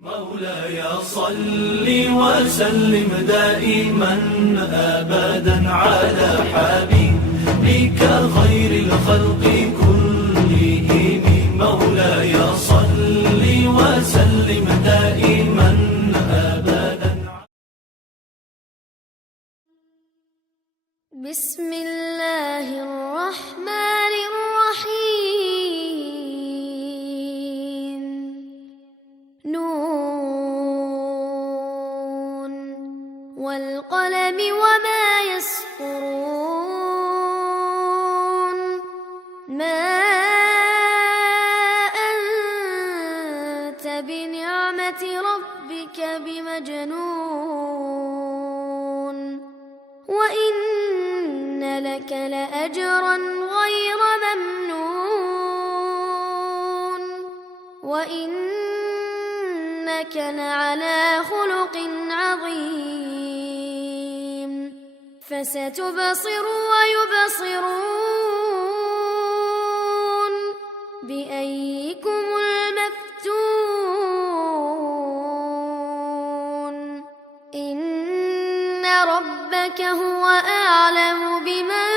مولاي صل وسلم دائما أبدا على حبيبك خير الخلق كلهم. مولاي صل وسلم دائما أبدا. بسم الله الرحمن الرحيم. نون والقلم وما يسطرون. ما أنت بنعمة ربك بمجنون. وإن لك لأجرا غير ممنون. وإنك لعلى خلق عظيم. فستبصر ويبصرون بأيكم المفتون. إن ربك هو أعلم بمن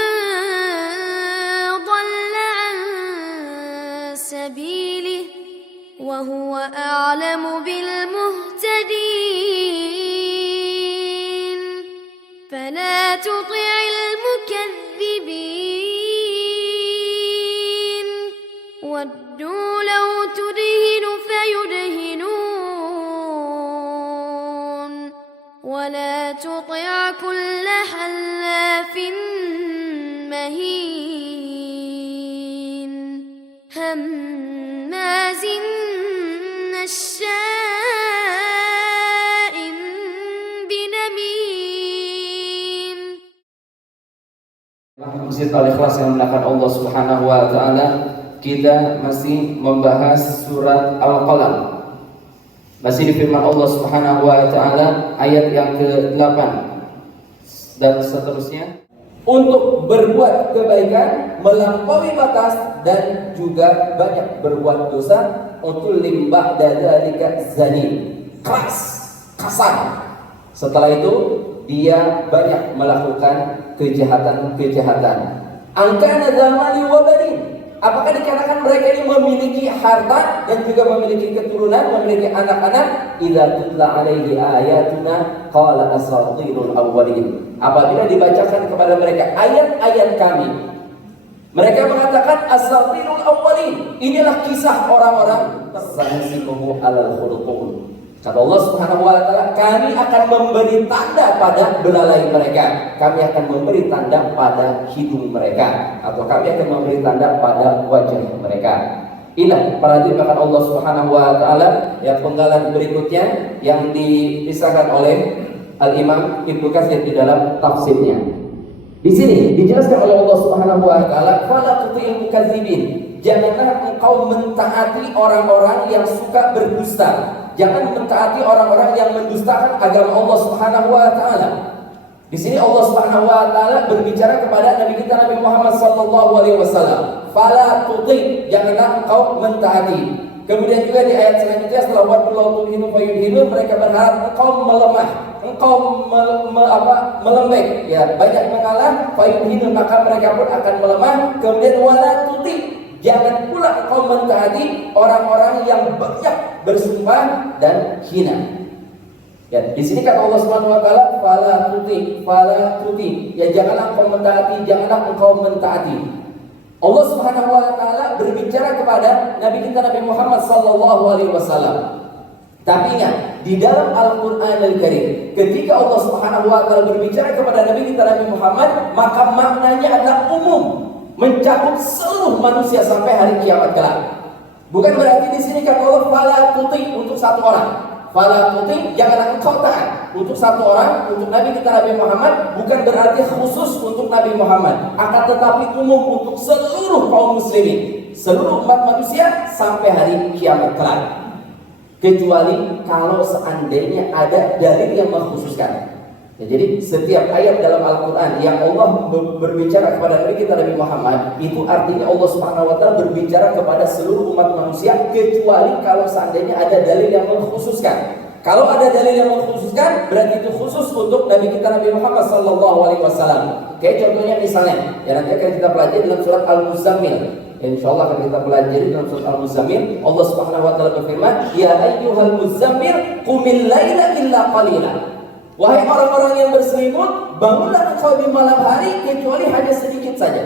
ضل عن سبيله وهو أعلم بالمهتدين. فلا تطع المكذبين. ودوا لو تدهن فيدهنون. ولا تطع كل حلاف مهين. هماز مشاء بنميم. Masjid Al-Ikhlas yang memuliakan Allah Subhanahu wa taala, kita masih membahas surat Al-Qalam. Masih di firman Allah Subhanahu wa taala ayat yang ke-8 dan seterusnya. Untuk berbuat kebaikan, melampaui batas dan juga banyak berbuat dosa. Untuk limbah dzalika zanin, keras, kasar. Setelah itu dia banyak melakukan kejahatan-kejahatan. Angkana zamali wa banin. Apakah dikarenakan mereka ini memiliki harta dan juga memiliki keturunan, memiliki anak-anak? Idza tutla alaihi ayatuna qala asatirul awwalin. Apabila dibacakan kepada mereka ayat-ayat kami, mereka mengatakan asatirul awwalin. Inilah kisah orang-orang sanasimuhu alal khuluqum. Kata Allah Subhanahu wa taala, kami akan memberi tanda pada belalai mereka. Kami akan memberi tanda pada hidung mereka, atau kami akan memberi tanda pada wajah mereka. Inilah para dimakan Allah Subhanahu wa taala yang penggalan berikutnya yang dipisahkan oleh Al-Imam Ibnu Katsir di dalam tafsirnya. Di sini dijelaskan oleh Allah Subhanahu wa taala, fala tuti'il mukadzibin. Janganlah engkau mentaati orang-orang yang suka berdusta. Jangan mentaati orang-orang yang mendustakan agama Allah Subhanahu wa taala. Di sini Allah Subhanahu wa taala berbicara kepada Nabi kita Nabi Muhammad sallallahu alaihi wasallam. Fala tuti, janganlah engkau mentaati. Kemudian juga di ayat selanjutnya setelah wadullahu tuhinu fayudhinu, mereka berharap engkau melemah, engkau melembek, ya, banyak mengalah, fayudhinu, maka mereka pun akan melemah. Kemudian wala tuti, jangan pula engkau mentaati orang-orang yang banyak bersumpah dan hina. Ya, di sini kata Allah Subhanahu wa taala, fala tuti. Ya, janganlah engkau mentaati, janganlah engkau mentaati. Allah Subhanahu wa taala berbicara kepada Nabi kita Nabi Muhammad sallallahu alaihi wasallam. Tapi ingat, di dalam Al-Qur'an Al-Karim, ketika Allah Subhanahu wa taala berbicara kepada Nabi kita Nabi Muhammad, maka maknanya adalah umum, mencakup seluruh manusia sampai hari kiamat kelak. Bukan berarti di sini kata Allah fala tuti untuk satu orang. Fala tuti, janganlah engkau taat untuk satu orang, untuk Nabi kita Nabi Muhammad, bukan berarti khusus untuk Nabi Muhammad, akan tetapi umum untuk seluruh kaum muslimin, seluruh umat manusia sampai hari kiamat kelak. Kecuali kalau seandainya ada dalil yang mengkhususkan. Ya, jadi setiap ayat dalam Al-Quran yang Allah berbicara kepada Nabi kita Nabi Muhammad, itu artinya Allah Subhanahu Wa Taala berbicara kepada seluruh umat manusia, kecuali kalau seandainya ada dalil yang mengkhususkan. Kalau ada dalil yang mengkhususkan, berarti itu khusus untuk Nabi kita Nabi Muhammad Sallallahu Alaihi Wasallam. Kayak contohnya misalnya, ya nanti akan kita pelajari dalam surat Al-Muzammil. Insya Allah akan kita pelajari dalam surat Al-Muzammil. Allah Subhanahu Wa Taala berfirman, Ya ayyuhal muzammil, qumil laila illa qalila. Wahai orang-orang yang berselimut, bangunlah engkau di malam hari kecuali hanya sedikit saja.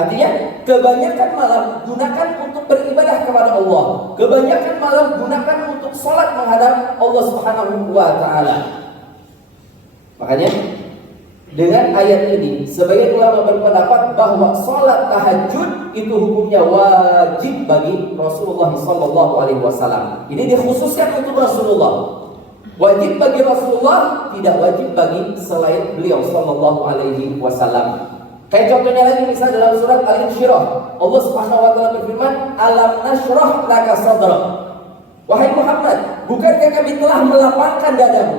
Artinya, kebanyakan malam gunakan untuk beribadah kepada Allah. Kebanyakan malam gunakan untuk sholat menghadap Allah Subhanahu wa Ta'ala. Makanya, dengan ayat ini, sebagian ulama berpendapat bahwa sholat tahajud itu hukumnya wajib bagi Rasulullah SAW. Ini dikhususkan untuk Rasulullah. Wajib bagi Rasulullah, tidak wajib bagi selain beliau sallallahu alaihi wasallam. Kayak contohnya lagi misalnya dalam surat Al-Insyirah, Allah Subhanahu wa taala berfirman, "Alam nashrah laka sadrak." Wahai Muhammad, bukankah kami telah melapangkan dadamu?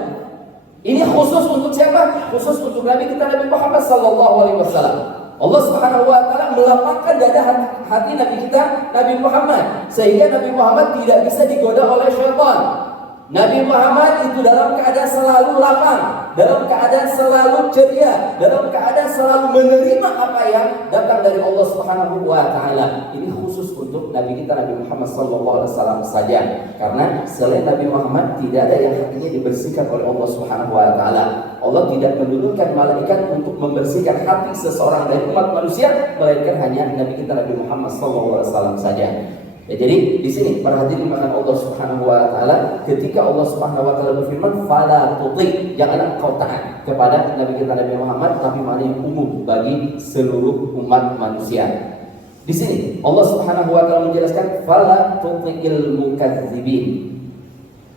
Ini khusus untuk siapa? Khusus untuk Nabi kita Nabi Muhammad sallallahu alaihi wasallam. Allah Subhanahu wa taala melapangkan dada hati Nabi kita Nabi Muhammad sehingga Nabi Muhammad tidak bisa digoda oleh syaitan. Nabi Muhammad itu dalam keadaan selalu lapang, dalam keadaan selalu ceria, dalam keadaan selalu menerima apa yang datang dari Allah Subhanahu wa Ta'ala. Ini khusus untuk Nabi kita Nabi Muhammad SAW saja, karena selain Nabi Muhammad tidak ada yang hatinya dibersihkan oleh Allah Subhanahu wa Ta'ala. Allah tidak menurunkan malaikat untuk membersihkan hati seseorang dari umat manusia, melainkan hanya Nabi kita Nabi Muhammad SAW saja. Ya, jadi di sini para hadirin dimakan Allah Subhanahu wa Ta'ala, ketika Allah Subhanahu wa Ta'ala berfirman fala tuti, janganlah kau taat kepada Nabi kita Nabi Muhammad, tapi maknanya umum bagi seluruh umat manusia. Di sini Allah Subhanahu wa Ta'ala menjelaskan fala tuti'il mukadzibin.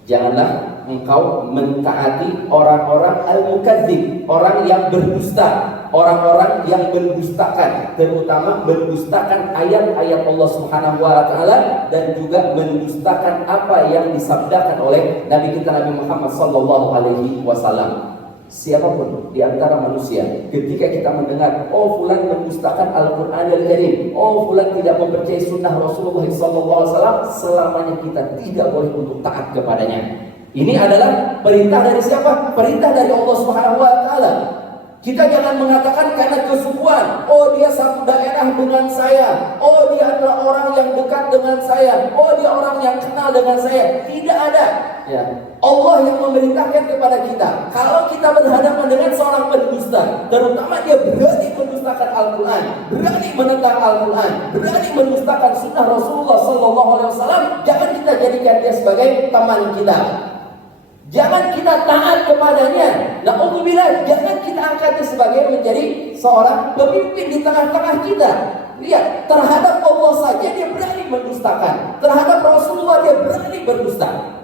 Janganlah engkau mentaati orang-orang al-mukadzib, orang yang berdusta, orang-orang yang mendustakan, terutama mendustakan ayat-ayat Allah Subhanahu wa Ta'ala dan juga mendustakan apa yang disabdakan oleh Nabi kita Nabi Muhammad sallallahu alaihi wasallam. Siapapun di antara manusia, ketika kita mendengar, oh fulan mendustakan Al-Qur'anul Karim, oh fulan tidak mempercayai sunnah Rasulullah sallallahu alaihi wasallam, selamanya kita tidak boleh untuk taat kepadanya. Ini adalah perintah dari siapa? Perintah dari Allah Subhanahu wa Ta'ala. Kita jangan mengatakan karena kesukuan, oh dia satu daerah dengan saya, oh dia adalah orang yang dekat dengan saya, oh dia orang yang kenal dengan saya. Tidak ada. Ya. Allah yang memerintahkan kepada kita, kalau kita berhadapan dengan seorang pendusta, terutama dia berani mendustakan Al-Quran, berani menentang Al-Quran, berani mendustakan sunnah Rasulullah SAW, jangan kita jadikan dia sebagai teman kita. Jangan kita taat kepadanya. Na'udzubillah, jangan kita angkat dia sebagai menjadi seorang pemimpin di tengah-tengah kita. Lihat, terhadap Allah saja dia berani mendustakan, terhadap Rasulullah dia berani berdusta.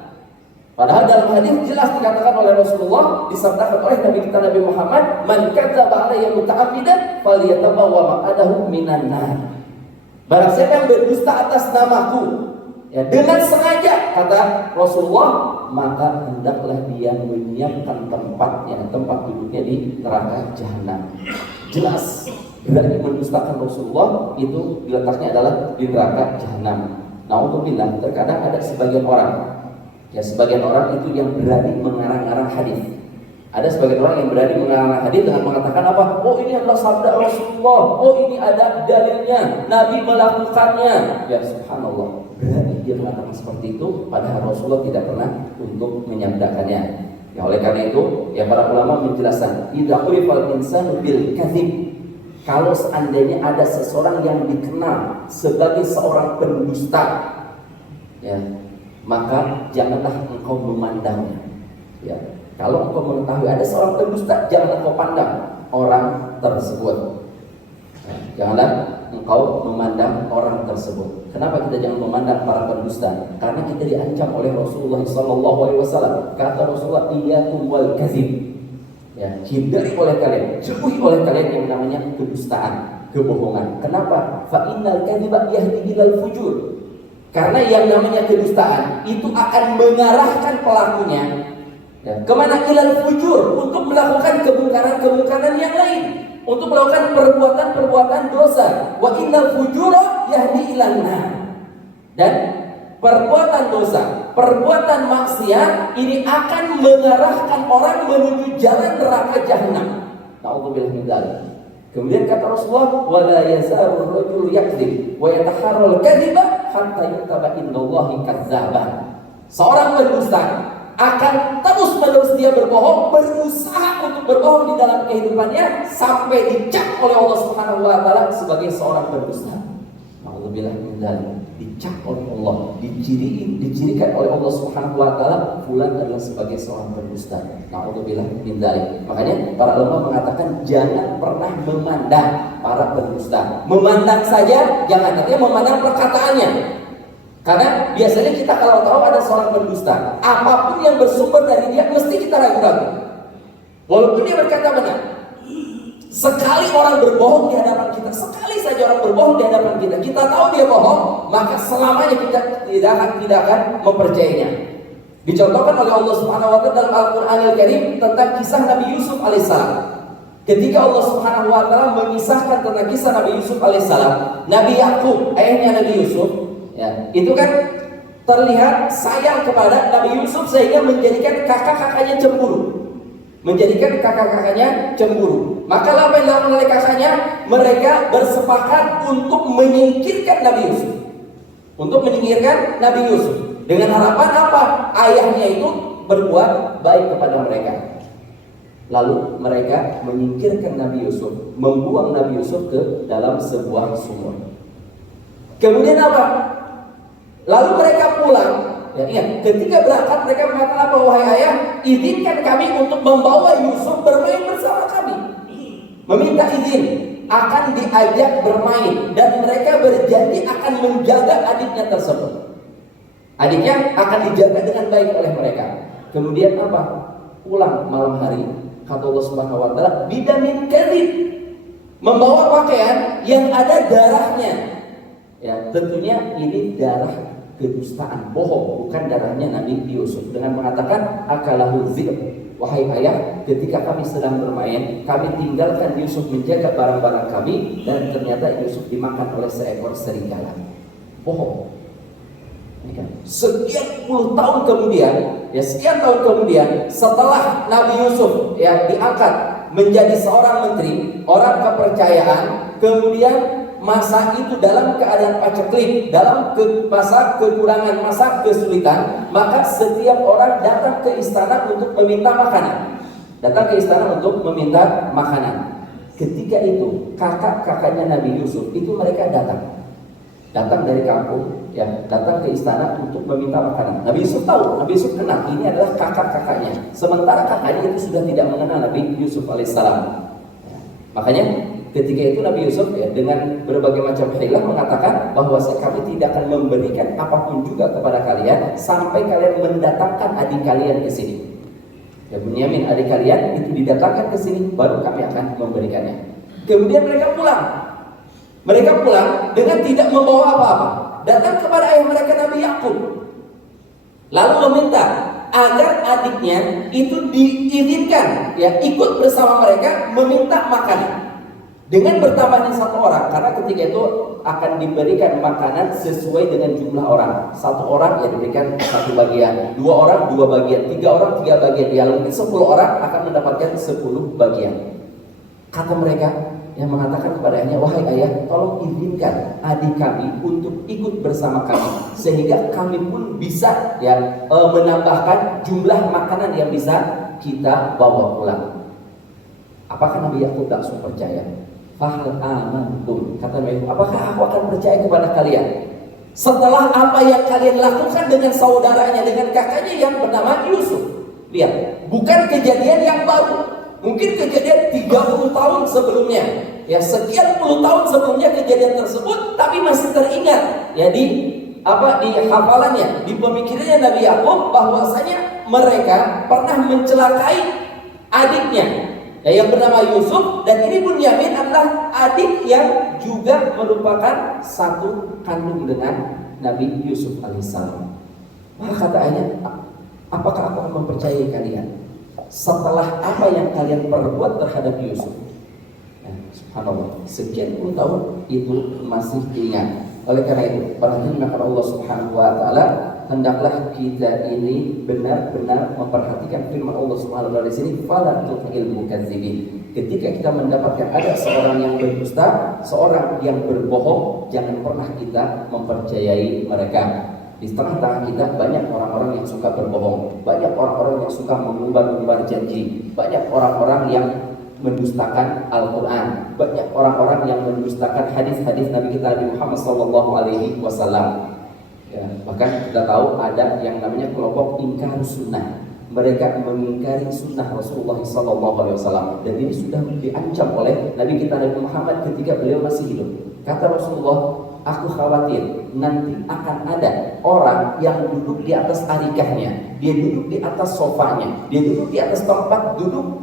Padahal dalam hadis jelas dikatakan oleh Rasulullah, disabdakan oleh Nabi kita Nabi Muhammad, "Man kadzdzaba alayya muta'ammidan falyatabawwa maq'adahu minan nar." Barang siapa yang berdusta atas namaku, ya, dengan sengaja, kata Rasulullah, maka hendaklah dia menyiapkan tempatnya, tempat duduknya di neraka jahanam. Jelas, berani mendustakan Rasulullah itu letaknya adalah di neraka jahanam. Na'udzubillah, terkadang ada sebagian orang, ya sebagian orang itu yang berani mengarang-arang hadis. Ada sebagian orang yang berani mengarang hadis dengan mengatakan apa? Oh ini adalah sabda Rasulullah, oh ini ada dalilnya, Nabi melakukannya. Ya subhanallah, berani dia mengatakan seperti itu, padahal Rasulullah tidak pernah untuk menyabdakannya. Ya oleh karena itu, ya para ulama menjelaskan, idza urifal insanu bil kadzib. Kalau seandainya ada seseorang yang dikenal sebagai seorang pendusta, ya, maka janganlah engkau memandangnya. Ya, kalau engkau mengetahui ada seorang pendusta, janganlah engkau pandang orang tersebut. Ya, janganlah engkau memandang orang tersebut. Kenapa kita jangan memandang para pendusta? Karena kita diancam oleh Rasulullah SAW. Kata Rasulullah, iyyakum wal kadzib. Ya, hindari oleh kalian, jauhi oleh kalian yang namanya kedustaan, kebohongan. Kenapa? Fa innal kadziba yahdi ilal fujur. Karena yang namanya kedustaan itu akan mengarahkan pelakunya Ya, kemana? Ilal fujur, untuk melakukan kemungkaran-kemungkaran yang lain, untuk melakukan perbuatan-perbuatan dosa. Wa innal fujura yahdi ilan nar. Dan perbuatan dosa, perbuatan maksiat ini akan mengarahkan orang menuju jalan neraka jahanam. Na'udzubillah min dzalik. Kemudian kata Rasulullah, wala yazalu rajulu yakdzib wa yataharral kadziba hatta yutaba indallahi kadzdzaban. Seorang pendusta akan terus-menerus dia berbohong, berusaha untuk berbohong di dalam kehidupannya sampai dicap oleh Allah Subhanahu wa taala sebagai seorang pendusta. Na'udzubillah min dzalik. Dicap oleh Allah, dicirikan oleh Allah Subhanahu wa taala fulan adalah sebagai seorang pendusta. Na'udzubillah min dzalik. Makanya para ulama mengatakan jangan pernah memandang para pendusta. Memandang saja jangan, artinya memandang perkataannya. Karena biasanya kita kalau tahu ada seorang pendusta, apapun yang bersumber dari dia mesti kita ragu-ragu. Walaupun dia berkata benar. Sekali orang berbohong di hadapan kita, sekali saja orang berbohong di hadapan kita, kita tahu dia bohong, maka selamanya kita tidak akan mempercayainya. Dicontohkan oleh Allah Subhanahu wa taala dalam Al-Qur'an Al-Karim tentang kisah Nabi Yusuf alaihissalam. Ketika Allah Subhanahu wa taala mengisahkan tentang kisah Nabi Yusuf alaihissalam, Nabi Yakub, ayahnya Nabi Yusuf, ya, itu kan terlihat sayang kepada Nabi Yusuf sehingga menjadikan kakak-kakaknya cemburu. Maka apa yang dilakukan oleh kakaknya? Mereka bersepakat untuk menyingkirkan Nabi Yusuf. Dengan harapan apa? Ayahnya itu berbuat baik kepada mereka. Lalu mereka menyingkirkan Nabi Yusuf, membuang Nabi Yusuf ke dalam sebuah sumur. Kemudian apa? Lalu mereka pulang. Ya, iya. Ketika berangkat mereka mengatakan apa? Wahai ayah, izinkan kami untuk membawa Yusuf bermain bersama kami. Meminta izin, akan diajak bermain dan mereka berjanji akan menjaga adiknya tersebut. Adiknya akan dijaga dengan baik oleh mereka. Kemudian apa? Pulang malam hari. Kata Allah Subhanahu wa taala, bidamin kadzib. Membawa pakaian yang ada darahnya. Ya, tentunya ini darah kedustaan, bohong, bukan darahnya Nabi Yusuf. Dengan mengatakan akalahu dzib, wahai ayah, ketika kami sedang bermain, kami tinggalkan Yusuf menjaga barang-barang kami dan ternyata Yusuf dimakan oleh seekor serigala. Bohong. Sekian tahun kemudian, setelah Nabi Yusuf diangkat menjadi seorang menteri, orang kepercayaan, kemudian masa itu dalam keadaan paceklik, dalam masa kekurangan, masa kesulitan, maka setiap orang datang ke istana untuk meminta makanan. Ketika itu kakak-kakaknya Nabi Yusuf itu mereka datang dari kampung, datang ke istana untuk meminta makanan. Nabi Yusuf tahu, Nabi Yusuf kenal ini adalah kakak-kakaknya. Sementara kakaknya itu sudah tidak mengenal Nabi Yusuf alaihissalam. Makanya ketika itu Nabi Yusuf dengan berbagai macam hilah mengatakan bahwa kami tidak akan memberikan apapun juga kepada kalian sampai kalian mendatangkan adik kalian ke sini. Bunyamin, adik kalian itu didatangkan ke sini, baru kami akan memberikannya. Kemudian mereka pulang dengan tidak membawa apa-apa. Datang kepada ayah mereka Nabi Yakub, lalu meminta agar adiknya itu diizinkan ikut bersama mereka meminta makanan. Dengan bertambahnya satu orang, karena ketika itu akan diberikan makanan sesuai dengan jumlah orang. Satu orang diberikan satu bagian, 2 orang 2 bagian, 3 orang 3 bagian. Ya mungkin 10 orang akan mendapatkan 10 bagian. Kata mereka yang mengatakan kepada ayahnya, wahai ayah, tolong izinkan adik kami untuk ikut bersama kami sehingga kami pun bisa menambahkan jumlah makanan yang bisa kita bawa pulang. Apakah Nabi Yakub langsung percaya? Fahal amantum, kata Nabi, apakah aku akan percaya kepada kalian setelah apa yang kalian lakukan dengan saudaranya, dengan kakaknya yang bernama Yusuf? Lihat, bukan kejadian yang baru, mungkin kejadian 30 tahun sebelumnya, sekian puluh tahun sebelumnya kejadian tersebut, tapi masih teringat di hafalannya, di pemikirannya Nabi Yakub bahwasanya mereka pernah mencelakai adiknya yang bernama Yusuf, dan ini Bunyamin adalah adik yang juga merupakan satu kandung dengan Nabi Yusuf alaihissalam. Maka kata ayahnya, apakah aku akan mempercayai kalian setelah apa yang kalian perbuat terhadap Yusuf. Subhanallah, sekian puluh tahun itu masih ingat. Oleh karena itu, perhatikan Allah Subhanahu wa taala, hendaklah kita ini benar-benar memperhatikan firman Allah Subhanahu wa taala di sini, fala tu'il mukazzibin. Ketika kita mendapatkan ada seorang yang berdusta, seorang yang berbohong, jangan pernah kita mempercayai mereka. Di tengah-tengah kita banyak orang-orang yang suka berbohong, banyak orang-orang yang suka mengumbar-umbar janji, banyak orang-orang yang mendustakan Al-Quran, banyak orang-orang yang mendustakan hadis-hadis Nabi kita Nabi Muhammad SAW. Ya, bahkan kita tahu ada yang namanya kelompok ingkar sunnah. Mereka mengingkari sunnah Rasulullah SAW, dan ini sudah diancam oleh Nabi kita Nabi Muhammad ketika beliau masih hidup. Kata Rasulullah, aku khawatir nanti akan ada orang yang duduk di atas arikahnya, dia duduk di atas sofanya, dia duduk di atas tempat duduk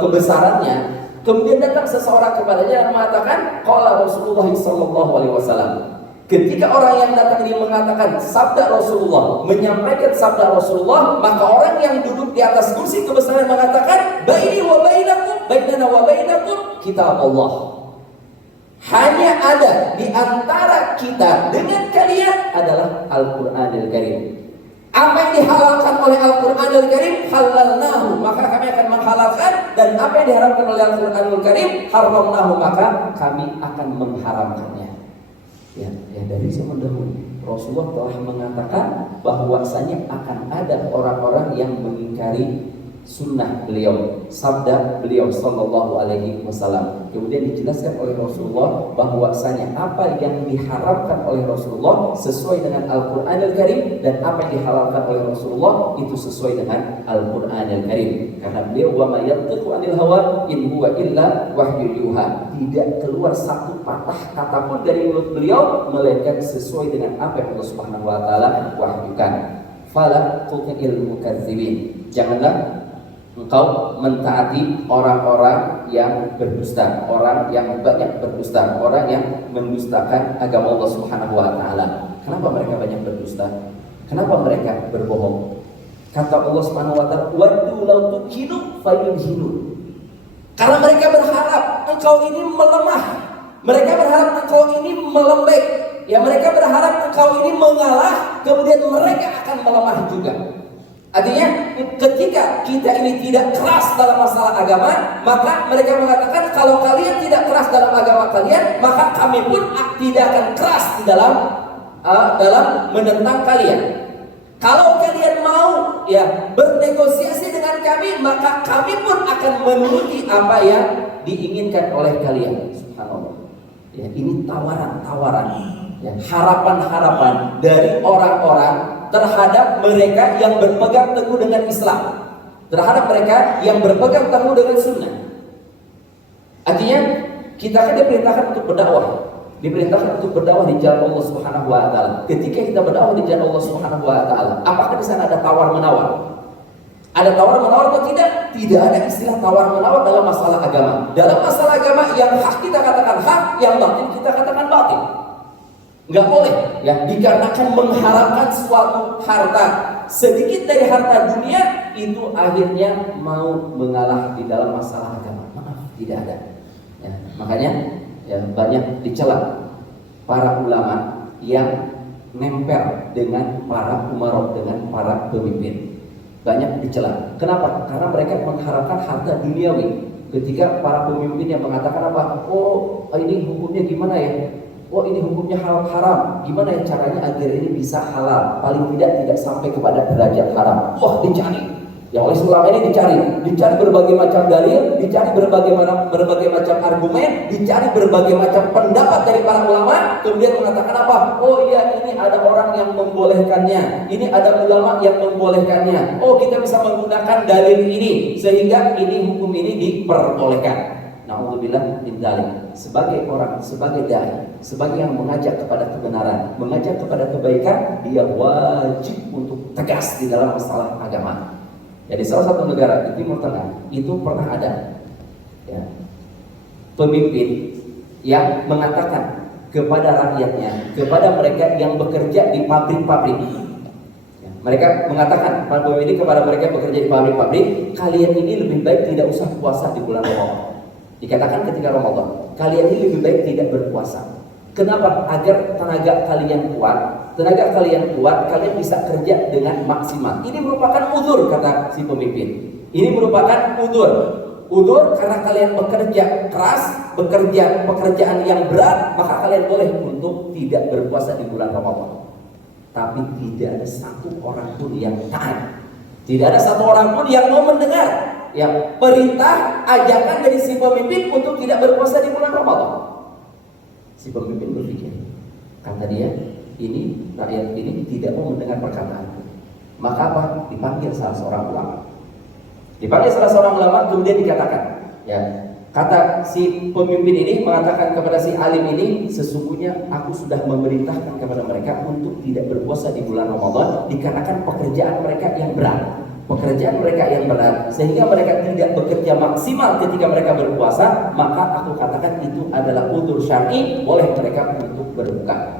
kebesarannya. Kemudian datang seseorang kepadanya dan mengatakan, qala Rasulullah SAW. Ketika orang yang datang ini mengatakan sabda Rasulullah, menyampaikan sabda Rasulullah, maka orang yang duduk di atas kursi kebesaran mengatakan, baini wa bainakum, bainana wa bainakum kitab Allah. Hanya ada di antara kita dengan kalian adalah Al-Qur'anul Karim. Apa yang dihalalkan oleh Al-Qur'anul Karim, halalnahu, maka kami akan menghalalkan, dan apa yang diharamkan oleh Al-Qur'anul Karim, haramnahu, maka kami akan mengharamkannya. Ya, dari zaman dahulu Rasulullah telah mengatakan bahwasanya akan ada orang-orang yang mengingkari sunnah beliau, sabda beliau sallallahu alaihi wasallam. Kemudian dijelaskan oleh Rasulullah bahwasanya apa yang diharapkan oleh Rasulullah sesuai dengan Al-Qur'anul Karim, dan apa yang dihalalkan oleh Rasulullah itu sesuai dengan Al-Qur'anul Karim. Karena beliau wa ma yantiqu 'anil hawa in huwa illa wahyu yuha. Tidak keluar satu patah kata pun dari mulut beliau melainkan sesuai dengan apa yang Allah Subhanahu wa taala wahyukan. Fala tu'il mukazzibin. Janganlah engkau mentaati orang-orang yang berdusta, orang yang banyak berdusta, orang yang mendustakan agama Allah Subhanahu wa taala. Kenapa mereka banyak berdusta? Kenapa mereka berbohong? Kata Allah Subhanahu wa taala, "Waddu law tukinu fayudhinu." Karena mereka berharap engkau ini melemah. Mereka berharap engkau ini melembek. Ya, mereka berharap engkau ini mengalah, kemudian mereka akan melemah juga. Artinya ketika kita ini tidak keras dalam masalah agama, maka mereka mengatakan kalau kalian tidak keras dalam agama kalian, maka kami pun tidak akan keras di dalam menentang kalian. Kalau kalian mau ya bernegosiasi dengan kami, maka kami pun akan menuruti apa yang diinginkan oleh kalian. Subhanallah. Ya, ini tawaran-tawaran, ya, harapan-harapan dari orang-orang terhadap mereka yang berpegang teguh dengan Islam, terhadap mereka yang berpegang teguh dengan sunnah. Artinya kita kan diperintahkan untuk berdakwah, diperintahkan untuk berdakwah di jalan Allah Subhanahu wa taala. Ketika kita berdakwah di jalan Allah Subhanahu wa taala, apakah di sana ada tawar menawar? Ada tawar menawar atau tidak? Tidak ada istilah tawar menawar dalam masalah agama. Dalam masalah agama yang hak kita katakan hak, yang batil kita katakan batil. Nggak boleh ya, dikarenakan mengharapkan suatu harta sedikit dari harta dunia itu akhirnya mau mengalah di dalam masalah agama. Maaf, tidak ada ya, makanya ya, banyak dicela para ulama yang nempel dengan para umarok, dengan para pemimpin. Banyak dicela. Kenapa? Karena mereka mengharapkan harta duniawi. Ketika para pemimpin yang mengatakan apa? Oh, ini hukumnya gimana ya? Oh, ini hukumnya haram. Gimana ya caranya agar ini bisa halal? Paling tidak sampai kepada derajat haram. Wah, dicari. Ya, oleh ulama ini dicari berbagai macam dalil, dicari berbagai macam argumen, dicari berbagai macam pendapat dari para ulama, kemudian mengatakan apa? Oh iya, ini ada orang yang membolehkannya, ini ada ulama yang membolehkannya. Oh, kita bisa menggunakan dalil ini sehingga ini hukum ini diperbolehkan. Na'udzubillah min dzalik. Sebagai orang, sebagai dai, sebagai yang mengajak kepada kebenaran, mengajak kepada kebaikan, dia wajib untuk tegas di dalam masalah agama. Jadi salah satu negara di Timur Tengah itu pernah ada ya, pemimpin yang mengatakan kepada rakyatnya, kepada mereka yang bekerja di pabrik-pabrik, ya, Mereka mengatakan, para pemimpin kepada mereka bekerja di pabrik-pabrik, kalian ini lebih baik tidak usah puasa di bulan Ramadan. Dikatakan ketika Ramadan, kalian ini lebih baik tidak berpuasa. Kenapa? Agar tenaga kalian kuat. Tenaga kalian kuat, kalian bisa kerja dengan maksimal. Ini merupakan udzur, kata si pemimpin. Ini merupakan udzur. Udzur karena kalian bekerja keras, bekerja pekerjaan yang berat, maka kalian boleh untuk tidak berpuasa di bulan Ramadan. Tapi tidak ada satu orang pun yang taat. Tidak ada satu orang pun yang mau mendengar ya perintah, ajakan dari si pemimpin untuk tidak berpuasa di bulan Ramadan. Si pemimpin berpikir, kata dia, ini rakyat ini tidak mau mendengar perkataanku. Maka apa? Dipanggil salah seorang ulama. Dipanggil salah seorang ulama, kemudian dikatakan, ya, kata si pemimpin ini mengatakan kepada si alim ini, sesungguhnya aku sudah memerintahkan kepada mereka untuk tidak berpuasa di bulan Ramadan dikarenakan pekerjaan mereka yang berat. Pekerjaan mereka yang berat, sehingga mereka tidak bekerja maksimal ketika mereka berpuasa, maka aku katakan itu adalah udzur syar'i, boleh mereka untuk berbuka.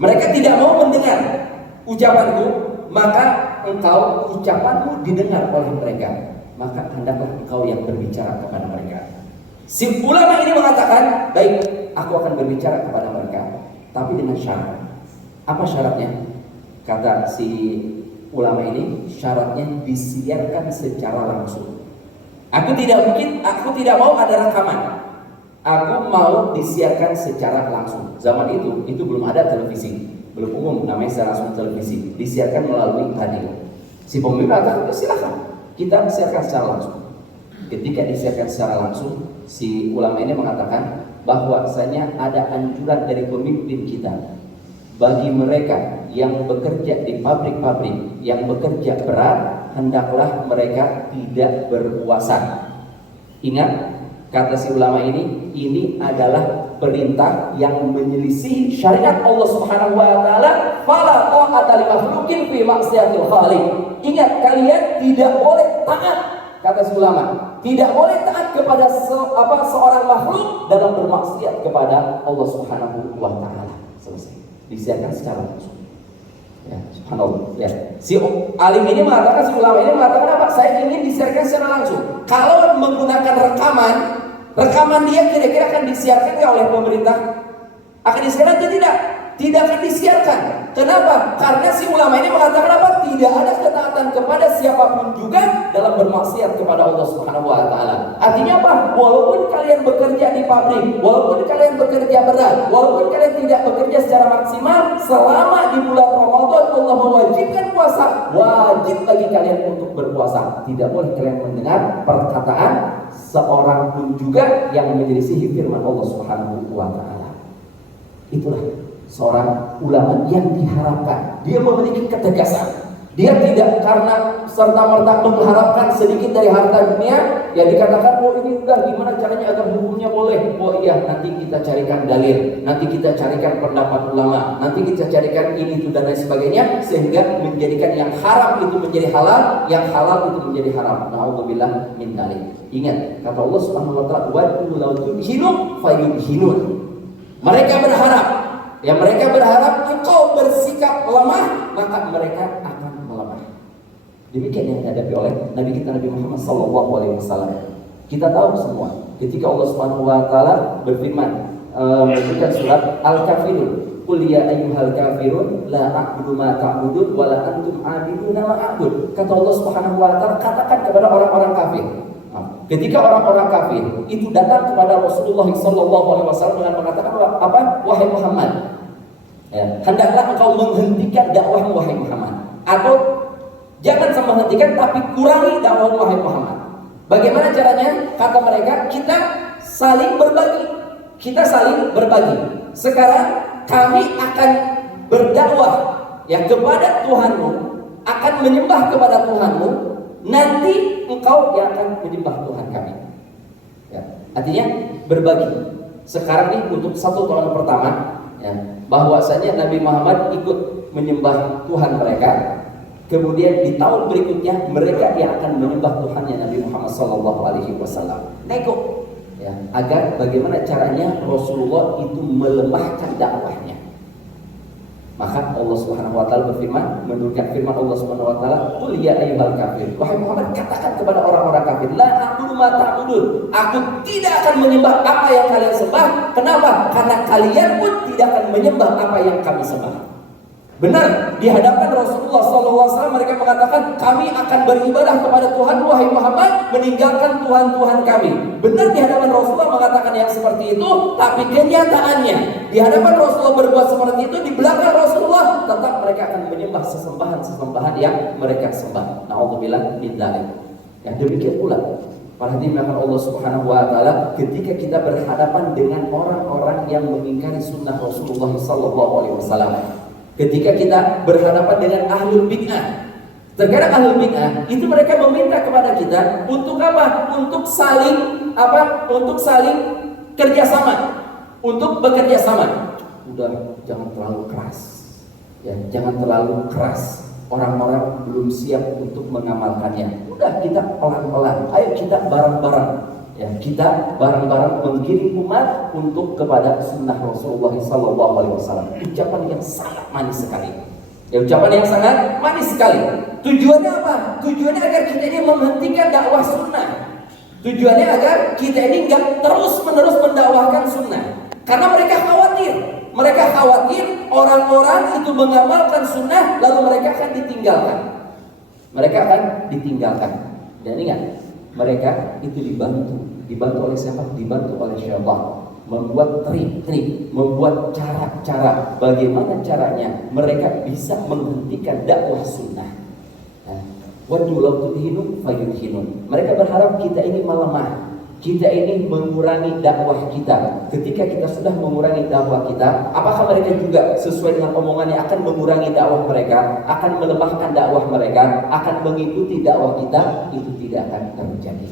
Mereka tidak mau mendengar ucapanku, maka engkau ucapanmu didengar oleh mereka, maka hendaklah engkau yang berbicara kepada mereka. Si ulama ini mengatakan, baik, aku akan berbicara kepada mereka, tapi dengan syarat. Apa syaratnya? Kata si ulama ini, syaratnya disiarkan secara langsung. Aku tidak mau ada rekaman. Aku mau disiarkan secara langsung. Zaman itu belum ada televisi, belum umum namanya secara langsung televisi, disiarkan melalui radio. Si pemimpin mengatakan, silakan kita siarkan secara langsung. Ketika disiarkan secara langsung, si ulama ini mengatakan bahwasanya ada anjuran dari pemimpin kita bagi mereka yang bekerja di pabrik-pabrik, yang bekerja berat, hendaklah mereka tidak berpuasa. Ingat, kata si ulama ini adalah perintah yang menyelisih syariat Allah Subhanahu wa taala. Fala ta'ata li makhluqin fi ma'siyatil khaliq. Ingat, kalian tidak boleh taat, kata si ulama, tidak boleh taat kepada seorang makhluk dalam bermaksiat kepada Allah Subhanahu wa taala. Selesai. Disiarkan secara langsung. Ya, subhanallah. Ya. Si alim ini mengatakan, si ulama ini mengatakan apa? Saya ingin disiarkan secara langsung. Kalau menggunakan rekaman dia kira-kira akan disiarkan oleh pemerintah? Akan disiarkan atau tidak? Tidak akan disiarkan. Kenapa? Karena si ulama ini mengatakan apa? Tidak ada ketaatan kepada siapapun juga dalam bermaksiat kepada Allah Subhanahu wa taala. Artinya apa? Walaupun kalian bekerja di pabrik, walaupun kalian bekerja berat, walaupun kalian tidak bekerja secara maksimal, selama di bulan Ramadan Allah mewajibkan puasa, wajib bagi kalian untuk berpuasa. Tidak boleh kalian mendengar perkataan seorang pun juga yang menyelisihi firman Allah Subhanahu wa taala. Itulah seorang ulama yang diharapkan dia memiliki ketegasan. Dia tidak karena serta-merta mengharapkan sedikit dari harta dunia, ya dikatakan, oh ini udah gimana caranya agar hukumnya boleh. Oh iya, nanti kita carikan dalil, nanti kita carikan pendapat ulama, nanti kita carikan ini itu dan lain sebagainya, sehingga menjadikan yang haram itu menjadi halal, yang halal itu menjadi haram. Na'udzubillah min dzalik. Ingat, kata Allah Subhanahu wa taala, wa law tudhinu fayudhinun. Mereka berharap engkau bersikap lemah, maka mereka akan melemah. Demikian yang dihadapi oleh Nabi kita Nabi Muhammad SAW. Kita tahu semua ketika Allah Subhanahu wa taala berfirman memberikan surat Al-Kafirun, qul ya ayyuhal kafirun la a'budu ma ta'budun wa la antum 'abiduna ma a'bud. Kata Allah Subhanahu wa taala, katakan kepada orang-orang kafir. Ketika orang-orang kafir itu datang kepada Rasulullah SAW dengan mengatakan apa? Wahai Muhammad, ya, hendaklah engkau menghentikan dakwah wahai Muhammad, atau jangan sama menghentikan tapi kurangi dakwah wahai Muhammad. Bagaimana caranya? Kata mereka, kita saling berbagi. Sekarang kami akan berdakwah ya kepada Tuhanmu, akan menyembah kepada Tuhanmu. Nanti engkau yang akan menyembah Tuhan kami. Ya, artinya berbagi. Sekarang ini untuk 1 tahun pertama, ya, bahwasanya Nabi Muhammad ikut menyembah Tuhan mereka. Kemudian di tahun berikutnya mereka yang akan menyembah Tuhannya Nabi Muhammad SAW. Nego, ya, agar bagaimana caranya Rasulullah itu melemahkan dakwahnya. Maka Allah Subhanahu wa taala berfirman, menurutkan firman Allah Subhanahu wa taala, "Qul ya ayyuhal kafir." Wahai Muhammad, katakan kepada orang-orang kafir, "La a'budu ma ta'budun." Aku tidak akan menyembah apa yang kalian sembah. Kenapa? Karena kalian pun tidak akan menyembah apa yang kami sembah. Benar, di hadapan Rasulullah SAW mereka mengatakan, kami akan beribadah kepada Tuhan, wahai Muhammad, meninggalkan Tuhan-Tuhan kami. Benar, di hadapan Rasulullah mengatakan yang seperti itu, tapi kenyataannya di hadapan Rasulullah berbuat seperti itu, di belakang Rasulullah tetap mereka akan menyembah sesembahan-sesembahan yang mereka sembah. Na'udzubillah min dzalik. Yang demikian pula para hadirin Allah Subhanahu wa taala, ketika kita berhadapan dengan orang-orang yang mengingkari sunnah Rasulullah sallallahu alaihi wasallam, ketika kita berhadapan dengan ahlul bid'ah, terkadang ahlul bid'ah itu mereka meminta kepada kita untuk apa? Untuk saling kerjasama, untuk bekerja sama. Udah, jangan terlalu keras, ya, jangan terlalu keras. Orang-orang belum siap untuk mengamalkannya. Udah, kita pelan-pelan. Ayo kita bareng-bareng. Ya, kita bareng-bareng menggiring umat untuk kepada sunnah Rasulullah SAW. Ucapan yang sangat manis sekali. Ya, ucapan yang sangat manis sekali. Tujuannya apa? Tujuannya agar kita ini menghentikan dakwah sunnah. Tujuannya agar kita ini enggak terus-menerus mendakwahkan sunnah. Karena mereka khawatir. Mereka khawatir orang-orang itu mengamalkan sunnah lalu mereka akan ditinggalkan. Mereka akan ditinggalkan. Dan ingat, mereka itu dibantu oleh siapa? Dibantu oleh syaitan. Membuat trik-trik, membuat cara-cara bagaimana caranya mereka bisa menghentikan dakwah sunnah. Waddu law tudhinu fayudhinun. Mereka berharap kita ini melemah, kita ini mengurangi dakwah kita. Ketika kita sudah mengurangi dakwah kita, apakah mereka juga sesuai dengan omongannya akan mengurangi dakwah mereka, akan melemahkan dakwah mereka, akan mengikuti dakwah kita? Itu tidak akan terjadi.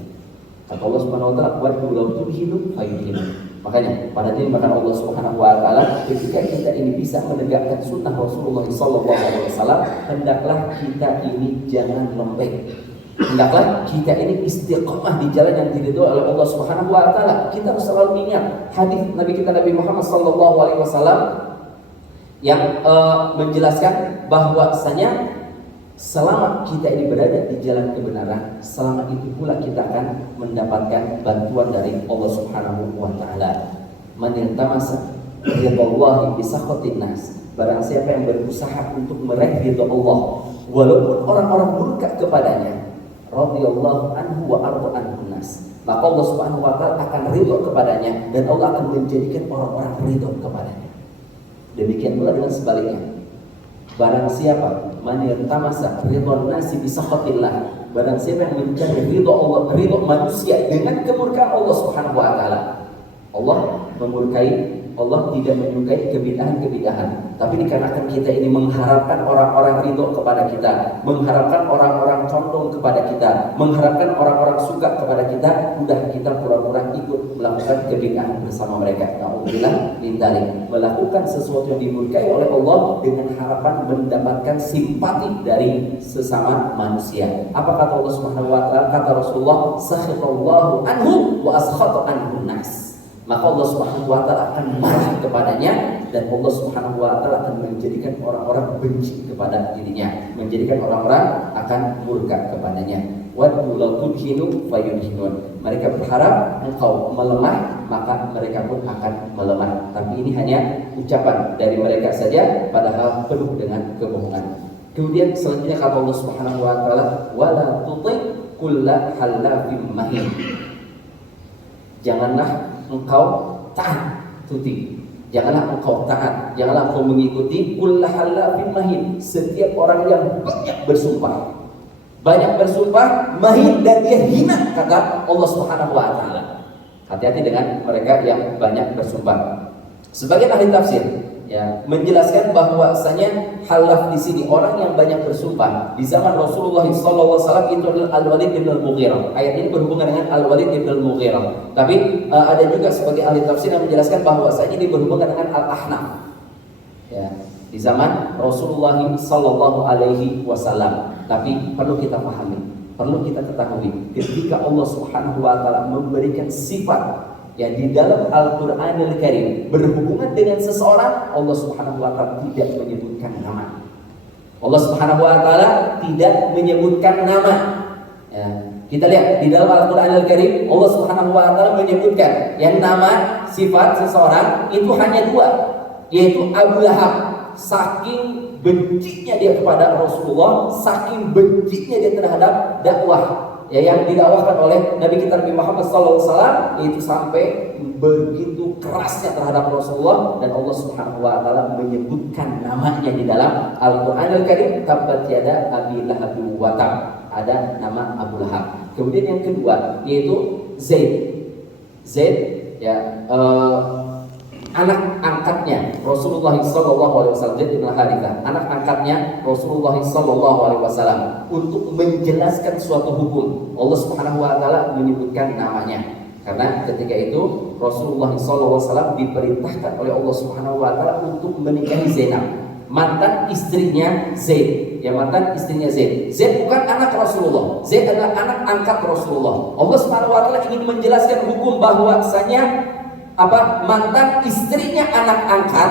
Kata Allah Subhanahu wa taala, "Waddu law tudhinu fayudhinun." Makanya pada diri bahkan Allah Subhanahu wa taala, ketika kita ini bisa menegakkan sunnah Rasulullah SAW, hendaklah kita ini jangan lembek. Hendaklah kita ini istiqamah di jalan yang diridhoi oleh Allah Subhanahu wa taala. Kita harus selalu ingat hadis Nabi kita Nabi Muhammad SAW yang menjelaskan bahwasanya selama kita ini berada di jalan kebenaran, selama itu pula kita akan mendapatkan bantuan dari Allah Subhanahu wa taala. Man iltamasa ridhallahi bi sakhatin nas. Barang siapa yang berusaha untuk meraih ridha Allah walaupun orang-orang murka kepadanya, radhiyallahu anhu wa arda anhu nas. Maka Allah Subhanahu wa taala akan ridha kepadanya dan Allah akan menjadikan orang-orang ridha kepadanya. Demikian pula dengan sebaliknya. Barang siapa man yatamasa ridwan nasi bi sakhatillah, barang siapa yang mencari ridha Allah, ridha manusia dengan kemurkaan Allah Subhanahu wa taala. Allah memurkai, Allah tidak menyukai kebid'ahan-kebid'ahan. Tapi dikarenakan kita ini mengharapkan orang-orang ridho kepada kita, mengharapkan orang-orang condong kepada kita, mengharapkan orang-orang suka kepada kita, mudah kita pura-pura ikut melakukan kebid'ahan bersama mereka. Alhamdulillah min dzalik. Melakukan sesuatu yang dimurkai oleh Allah dengan harapan mendapatkan simpati dari sesama manusia. Apa kata Allah Subhanahu wa taala? Kata Rasulullah, "Sakhatallahu anhu wa askhata anhu nas." Maka Allah Subhanahu wa taala akan marah kepadanya dan Allah Subhanahu wa taala akan menjadikan orang-orang benci kepada dirinya, menjadikan orang-orang akan murka kepadanya. Waddu law tudhinu fayudhinun. Mereka berharap engkau melemah, maka mereka pun akan melemah. Tapi ini hanya ucapan dari mereka saja, padahal penuh dengan kebohongan. Kemudian selanjutnya kata Allah Subhanahu wa taala, wala tuti kulla halafim mahin. Janganlah engkau taat, janganlah engkau taat, janganlah engkau mengikuti kulla halafin mahin, setiap orang yang banyak bersumpah mahin, dan dia hina, kata Allah Subhanahu wa taala. Hati-hati dengan mereka yang banyak bersumpah. Sebagian ahli tafsir ya menjelaskan bahwasanya halaf di sini orang yang banyak bersumpah di zaman Rasulullah SAW itu adalah Al-Walid bin Al-Mughirah. Ayat ini berhubungan dengan Al-Walid bin Al-Mughirah. Tapi ada juga sebagai ahli tafsir yang menjelaskan bahwasanya ini berhubungan dengan Al-Ahnaf. Ya, di zaman Rasulullah SAW. Tapi perlu kita pahami, perlu kita ketahui, ketika Allah Subhanahu wa taala memberikan sifat Ya, di dalam Al-Qur'anul Karim berhubungan dengan seseorang, Allah Subhanahu wa taala tidak menyebutkan nama. Allah Subhanahu wa taala tidak menyebutkan nama. Ya, kita lihat di dalam Al-Qur'anul Karim Allah Subhanahu wa taala menyebutkan yang nama sifat seseorang itu hanya dua, yaitu Abu Lahab. Saking bencinya dia kepada Rasulullah, saking bencinya dia terhadap dakwah ya yang didakwahkan oleh Nabi kita Nabi Muhammad SAW, itu sampai begitu kerasnya terhadap Rasulullah, dan Allah Subhanahu wa taala menyebutkan namanya di dalam Al-Qur'anul Karim, tabbat yada abi lahab wa tab, ada nama Abu Lahab. Kemudian yang kedua yaitu Zaid ya, anak angkatnya Rasulullah SAW, Zaid bin Harithah, anak angkatnya Rasulullah SAW, untuk menjelaskan suatu hukum. Allah Subhanahu wa taala menyebutkan namanya karena ketika itu Rasulullah SAW diperintahkan oleh Allah Subhanahu wa taala untuk menikahi Zainab, mantan istrinya Zaid. Ya, mantan istrinya Zaid. Zaid bukan anak Rasulullah. Zaid adalah anak angkat Rasulullah. Allah Subhanahu wa taala ingin menjelaskan hukum bahwasanya mantan istrinya anak angkat,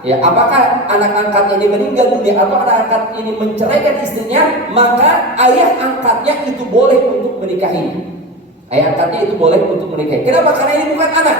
ya, apakah anak angkatnya ini meninggal dunia atau anak angkat ini menceraikan istrinya, maka ayah angkatnya itu boleh untuk menikahinya. Ayah angkatnya itu boleh untuk menikahi. Kenapa? Karena ini bukan anak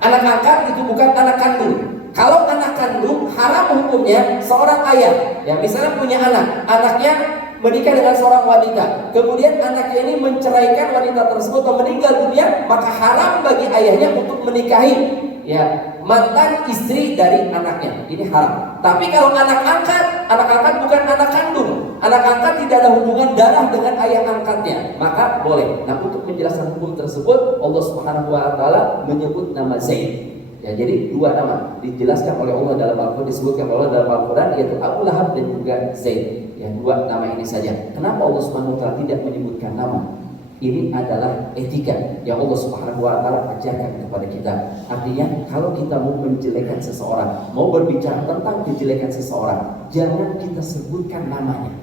angkat itu bukan anak kandung. Kalau anak kandung haram hukumnya seorang ayah, ya misalnya punya anaknya menikah dengan seorang wanita, kemudian anaknya ini menceraikan wanita tersebut atau meninggal dunia, maka haram bagi ayahnya untuk menikahi ya mantan istri dari anaknya. Ini haram. Tapi kalau anak angkat bukan anak kandung, anak angkat tidak ada hubungan darah dengan ayah angkatnya, maka boleh. Nah, untuk menjelaskan hukum tersebut Allah Subhanahu wa taala menyebut nama Zaid. Ya, jadi dua nama dijelaskan oleh Allah dalam Al-Qur'an, disebutkan oleh Allah dalam Al-Qur'an, yaitu Abu Lahab dan juga Zaid. Ya, dua nama ini saja. Kenapa Allah Subhanahu wa taala tidak menyebutkan nama? Ini adalah etika yang Allah Subhanahu wa taala ajarkan kepada kita. Artinya, kalau kita mau menjelekan seseorang, mau berbicara tentang kejelekan seseorang, jangan kita sebutkan namanya.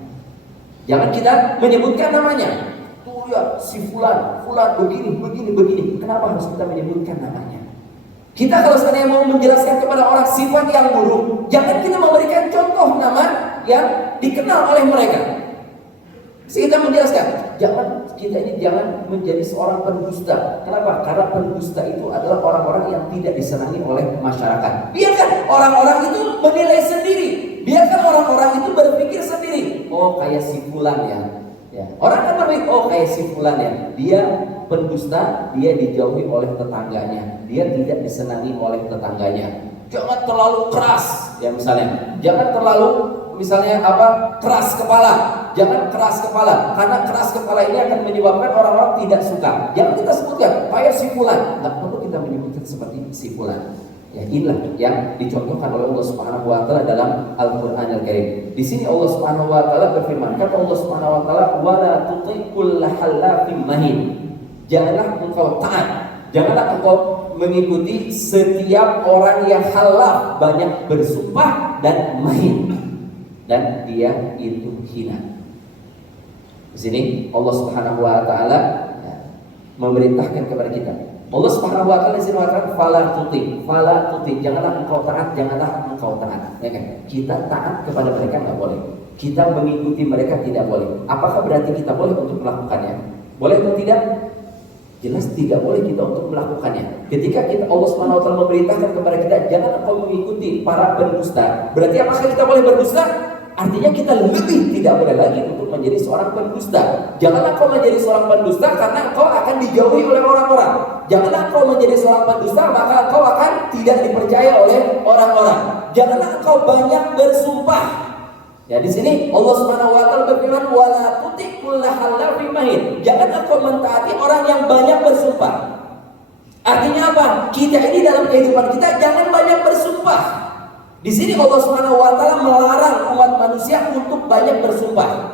Jangan kita menyebutkan namanya. Tuh ya, si fulan begini. Kenapa harus kita menyebutkan namanya? Kita kalau seandainya mau menjelaskan kepada orang sifat yang buruk, jangan kita memberikan contoh nama yang dikenal oleh mereka. Kita menjelaskan, jangan menjadi seorang pendusta. Kenapa? Karena pendusta itu adalah orang-orang yang tidak disenangi oleh masyarakat. Biarkan orang-orang itu menilai sendiri. Biarkan orang-orang itu berpikir sendiri. Oh, kayak si fulan ya. Orang kan berpikir, oh kayak si fulan ya. Dia pendusta, dia dijauhi oleh tetangganya, dia tidak disenangi oleh tetangganya. Jangan terlalu keras, ya misalnya. Jangan terlalu keras kepala. Jangan keras kepala, karena keras kepala ini akan menyebabkan orang-orang tidak suka. Jangan kita sebutkan kayak si fulan. Nggak perlu kita menyebutkan seperti si fulan. Ya, inilah yang dicontohkan oleh Allah Subhanahu wa taala dalam Al-Qur'anul Karim. Di sini Allah Subhanahu wa taala berfirman, kata Allah Subhanahu wa taala, "Wala tutiqul halafim mahin." Janganlah engkau taat, janganlah engkau mengikuti setiap orang yang halaf, banyak bersumpah dan mahin, dan dia itu hina. Di sini Allah Subhanahu wa taala memerintahkan kepada kita. Allah Subhanahu wa taala di sini mengatakan fala tuti, janganlah engkau taat. Ya kan? Kita taat kepada mereka enggak boleh. Kita mengikuti mereka tidak boleh. Apakah berarti kita boleh untuk melakukannya? Boleh atau tidak? Jelas tidak boleh kita untuk melakukannya. Ketika Allah Subhanahu wa taala memerintahkan kepada kita jangan engkau mengikuti para pendusta, berarti apakah kita boleh berdusta? Artinya kita lebih tidak boleh lagi untuk menjadi seorang pendusta. Janganlah kau menjadi seorang pendusta karena kau akan dijauhi oleh orang-orang. Janganlah kau menjadi seorang pendusta maka kau akan tidak dipercaya oleh orang-orang. Janganlah kau banyak bersumpah. Ya, di sini Allah Subhanahu wa taala berfirman wala tutiqul halafim mahin. Janganlah kau mentaati orang yang banyak bersumpah. Artinya apa? Kita ini dalam kehidupan kita jangan banyak bersumpah. Di sini Allah Subhanahu wa taala melarang umat manusia untuk banyak bersumpah.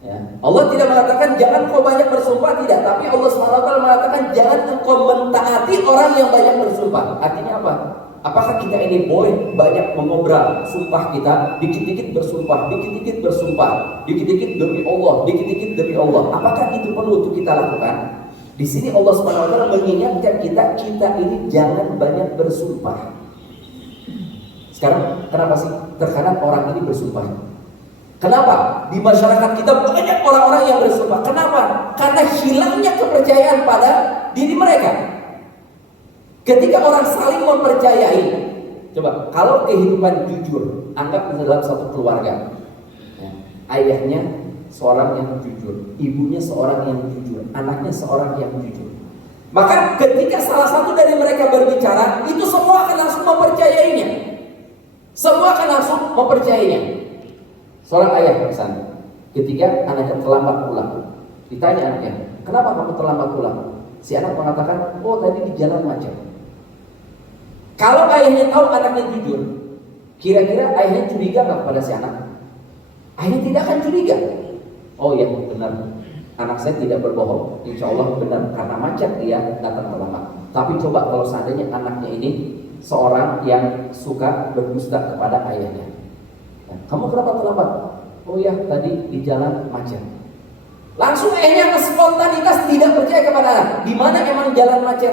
Ya. Allah tidak mengatakan jangan kau banyak bersumpah, tidak, tapi Allah Subhanahu wa taala mengatakan jangan engkau mentaati orang yang banyak bersumpah. Artinya apa? Apakah kita ini boleh banyak mengobrol sumpah kita, dikit-dikit bersumpah, dikit-dikit bersumpah, dikit-dikit demi Allah, dikit-dikit demi Allah? Apakah itu perlu untuk kita lakukan? Di sini Allah Subhanahu wa taala mengingatkan kita ini jangan banyak bersumpah. Sekarang kenapa sih terkadang orang ini bersumpah? Kenapa? Di masyarakat kita banyak orang-orang yang bersumpah. Kenapa? Karena hilangnya kepercayaan pada diri mereka. Ketika orang saling mempercayai, coba kalau kehidupan jujur, anggap dalam satu keluarga, ya, ayahnya seorang yang jujur, ibunya seorang yang jujur, anaknya seorang yang jujur. Maka ketika salah satu dari mereka berbicara, itu semua akan langsung mempercayainya. Semua akan langsung mempercayainya. Seorang ayah misalnya, ketika anaknya terlambat pulang, ditanya anaknya, kenapa kamu terlambat pulang? Si anak mengatakan, oh tadi di jalan macet. Kalau ayahnya tahu anaknya jujur, kira-kira ayahnya curiga nggak kepada si anak? Ayahnya tidak akan curiga. Oh ya benar, anak saya tidak berbohong, insya Allah benar, karena macet dia datang terlambat. Tapi coba kalau seandainya anaknya ini seorang yang suka berdusta kepada ayahnya, kamu kenapa terlambat? Oh ya tadi di jalan macet. Langsung ayahnya spontanitas tidak percaya kepada anak. Di mana emang jalan macet?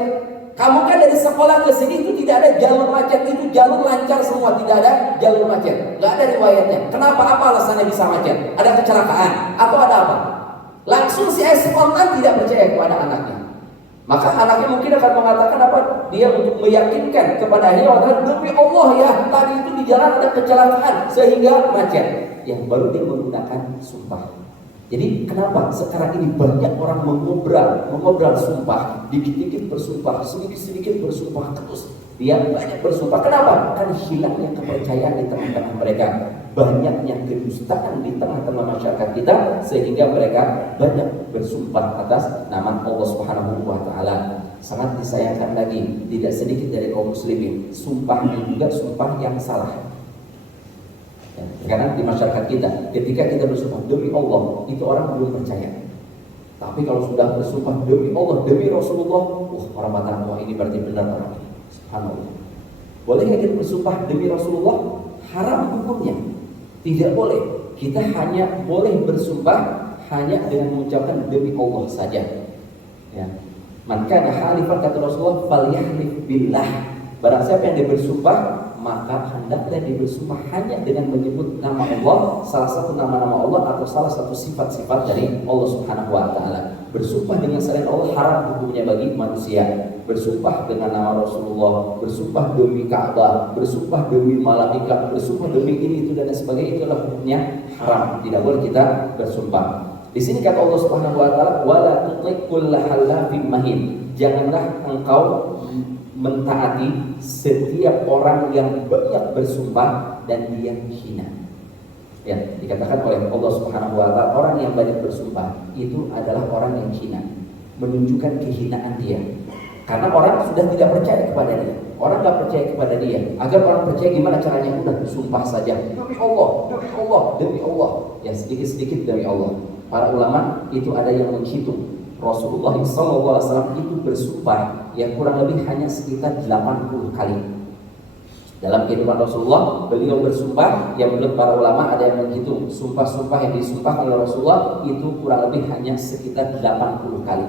Kamu kan dari sekolah ke sini itu tidak ada jalur macet, itu jalur lancar semua, tidak ada jalur macet, nggak ada riwayatnya. Kenapa? Apa alasannya bisa macet? Ada kecelakaan atau ada apa? Langsung si ayah spontan tidak percaya kepada anaknya. Maka anaknya mungkin akan mengatakan apa? Dia untuk meyakinkan kepada ayahnya, demi Allah ya tadi itu di jalan ada kecelakaan sehingga macet. Yang baru dia menggunakan sumpah. Jadi kenapa sekarang ini banyak orang mengobrol sumpah, dikit-dikit bersumpah, sedikit-sedikit bersumpah terus. Dia banyak bersumpah. Kenapa? Karena hilangnya kepercayaan di tengah-tengah mereka, banyaknya kedustaan di tengah-tengah masyarakat kita, sehingga mereka banyak bersumpah atas nama Allah Subhanahu wa taala. Sangat disayangkan lagi, tidak sedikit dari kaum muslimin sumpahnya juga sumpah yang salah. Karena di masyarakat kita, ketika kita bersumpah demi Allah, itu orang belum percaya. Tapi kalau sudah bersumpah demi Allah, demi Rasulullah, orang mengatakan wah ini berarti benar orang ini. Subhanallah. Bolehkah kita bersumpah demi Rasulullah? Haram hukumnya. Tidak boleh. Kita hanya boleh bersumpah hanya dengan mengucapkan demi Allah saja. Ya. Man kana halifan kata Rasulullah falyahlif billah. Barang siapa yang dia bersumpah, maka hendaklah dia bersumpah hanya dengan menyebut nama Allah, salah satu nama-nama Allah atau salah satu sifat-sifat dari Allah Subhanahu wa taala. Bersumpah dengan selain Allah haram hukumnya bagi manusia. Bersumpah dengan nama Rasulullah, bersumpah demi Ka'bah, bersumpah demi malaikat, bersumpah demi ini itu dan sebagainya, itu adalah hukumnya haram. Tidak boleh kita bersumpah. Di sini kata Allah Subhanahu wa taala, wala tuti kullahallafin mahin. Janganlah engkau mentaati setiap orang yang banyak bersumpah dan dia hina. Ya, dikatakan oleh Allah Subhanahu wa taala, orang yang banyak bersumpah itu adalah orang yang hina, menunjukkan kehinaan dia. Karena orang sudah tidak percaya kepada dia. Orang tidak percaya kepada dia. Agar orang percaya gimana caranya? Udah sumpah saja. Demi Allah, demi Allah, demi Allah. Ya sedikit-sedikit demi Allah. Para ulama itu ada yang menghitung. Rasulullah SAW itu bersumpah yang kurang lebih hanya sekitar 80 kali. Dalam kehidupan Rasulullah, beliau bersumpah yang menurut para ulama ada yang menghitung sumpah-sumpah yang disumpah oleh Rasulullah itu kurang lebih hanya sekitar 80 kali.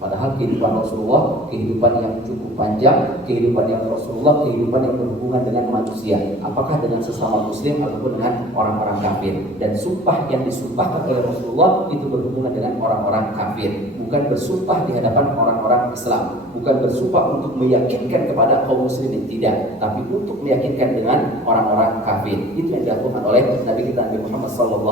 Padahal kehidupan Rasulullah, kehidupan yang cukup panjang, kehidupan yang Rasulullah, kehidupan yang berhubungan dengan manusia, apakah dengan sesama muslim ataupun dengan orang-orang kafir. Dan sumpah yang disumpahkan oleh Rasulullah itu berhubungan dengan orang-orang kafir, bukan bersumpah di hadapan orang-orang Islam, bukan bersumpah untuk meyakinkan kepada kaum muslimin, tidak, tapi untuk meyakinkan dengan orang-orang kafir. Itu yang dilakukan oleh Nabi kita Nabi Muhammad SAW.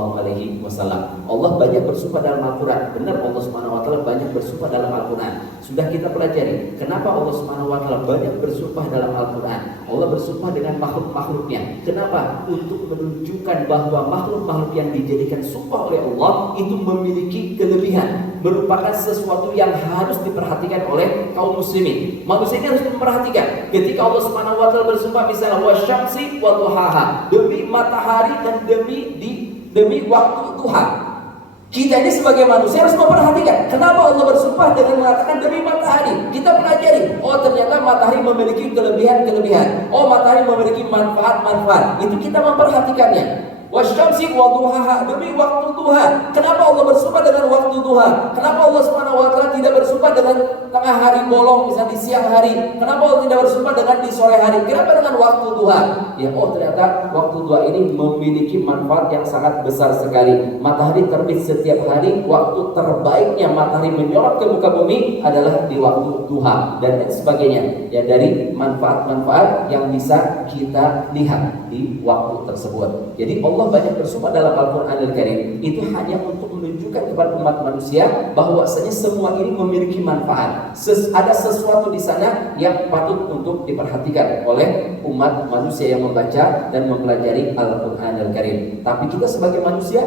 Allah banyak bersumpah dalam Al-Quran. Benar, Allah Subhanahu wa taala banyak bersumpah dalam Al-Quran. Sudah kita pelajari kenapa Allah Subhanahu wa taala banyak bersumpah dalam Al-Quran. Allah bersumpah dengan makhluk-makhluknya. Kenapa? Untuk menunjukkan bahwa makhluk-makhluk yang dijadikan sumpah oleh Allah itu memiliki kelebihan, merupakan sesuatu yang harus diperhatikan oleh kaum muslimin. Manusia ini harus memperhatikan. Ketika Allah Subhanahu wa taala bersumpah misalnya wasyamsi wa duhaha, demi matahari dan demi waktu duha. Kita ini sebagai manusia harus memperhatikan. Kenapa Allah bersumpah dengan mengatakan demi matahari? Kita pelajari. Oh ternyata matahari memiliki kelebihan-kelebihan. Oh matahari memiliki manfaat-manfaat. Itu kita memperhatikannya. Wasyamsi wa duhaha, demi waktu duha. Kenapa Allah bersumpah dengan waktu duha? Kenapa Allah Subhanahu wa taala tidak bersumpah dengan tengah hari bolong, misalnya di siang hari? Kenapa Allah tidak bersumpah dengan di sore hari? Kenapa dengan waktu duha? Ya, oh ternyata waktu duha ini memiliki manfaat yang sangat besar sekali. Matahari terbit setiap hari, waktu terbaiknya matahari menyorot ke muka bumi adalah di waktu duha dan lain sebagainya. Ya, dari manfaat-manfaat yang bisa kita lihat di waktu tersebut. Jadi Allah banyak bersumpah dalam Al-Quran Al-Karim itu hanya untuk menunjukkan kepada umat manusia bahwasanya semua ini memiliki manfaat. Ada sesuatu di sana yang patut untuk diperhatikan oleh umat manusia yang membaca dan mempelajari Al-Quran Al-Karim. Tapi kita sebagai manusia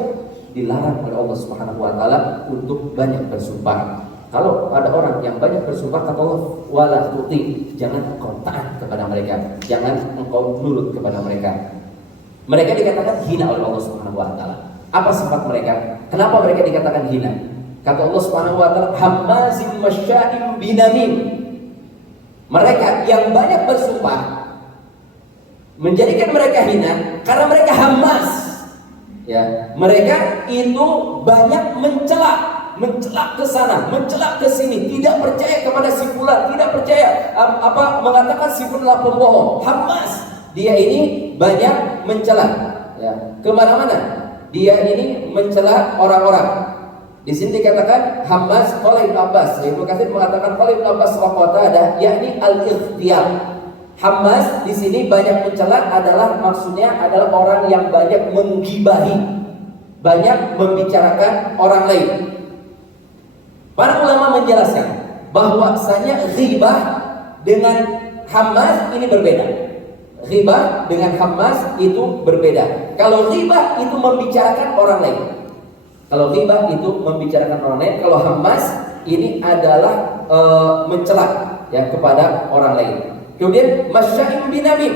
dilarang oleh Allah Subhanahu wa taala untuk banyak bersumpah. Kalau ada orang yang banyak bersumpah, kata Allah, wala tuti, jangan engkau taat kepada mereka, jangan engkau nurut kepada mereka. Mereka dikatakan hina oleh Allah Subhanahu wa taala. Apa sifat mereka? Kenapa mereka dikatakan hina? Kata Allah Subhanahu wa taala, hammazim masya'im binamim. Mereka yang banyak bersumpah menjadikan mereka hina karena mereka hamas. Ya, mereka itu banyak mencela ke sana, mencela ke sini, tidak percaya kepada si fulan, tidak percaya mengatakan si fulan adalah pembohong. Hamas. Dia ini banyak mencela, ya, kemana-mana. Dia ini mencela orang-orang. Di sini dikatakan Hamas oleh Ibnu Abbas. Ibnu Katsir mengatakan oleh Ibnu Abbas wa Qatadah, yakni al-ikhtiyar. Hamas di sini banyak mencela adalah maksudnya adalah orang yang banyak menggibahi, banyak membicarakan orang lain. Para ulama menjelaskan bahwasanya ghibah dengan Hamas ini berbeda. Ghibah dengan hamas itu berbeda. Kalau ghibah itu membicarakan orang lain. Kalau ghibah itu membicarakan orang lain. Kalau hamas ini adalah mencela ya kepada orang lain. Kemudian masya'im binamim.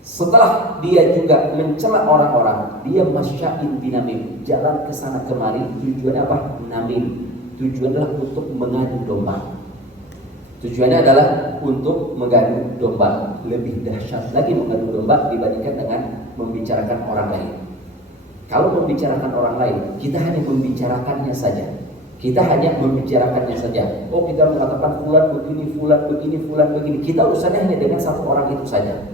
Setelah dia juga mencela orang-orang, dia masya'im binamim, jalan ke sana kemari. Tujuannya apa? Namim. Tujuannya adalah untuk mengadu domba. Tujuannya adalah untuk mengadu domba. Lebih dahsyat lagi mengadu domba dibandingkan dengan membicarakan orang lain. Kalau membicarakan orang lain, kita hanya membicarakannya saja. Kita hanya membicarakannya saja. Oh, kita mengatakan fulan begini, fulan begini, fulan begini. Kita urusannya hanya dengan satu orang itu saja.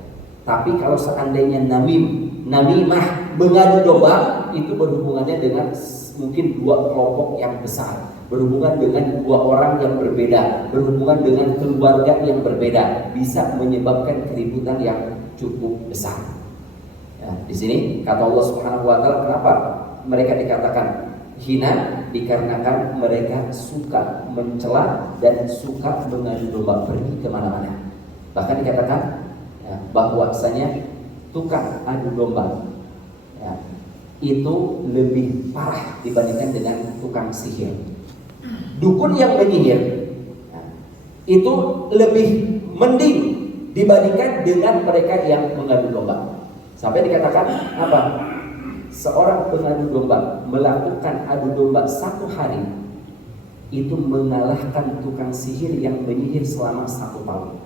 Tapi kalau seandainya namimah, mengadu domba, itu berhubungannya dengan mungkin dua kelompok yang besar. Berhubungan dengan dua orang yang berbeda, berhubungan dengan keluarga yang berbeda, bisa menyebabkan keributan yang cukup besar. Ya, di sini kata Allah Subhanahu wa taala, kenapa mereka dikatakan hina? Dikarenakan mereka suka mencela dan suka mengadu domba, pergi kemana-mana. Bahkan dikatakan ya, bahwasanya tukang adu domba ya, itu lebih parah dibandingkan dengan tukang sihir. Dukun yang menyihir itu lebih mending dibandingkan dengan mereka yang mengadu domba. Sampai dikatakan apa? Seorang pengadu domba melakukan adu domba 1 hari itu mengalahkan tukang sihir yang menyihir selama 1 tahun.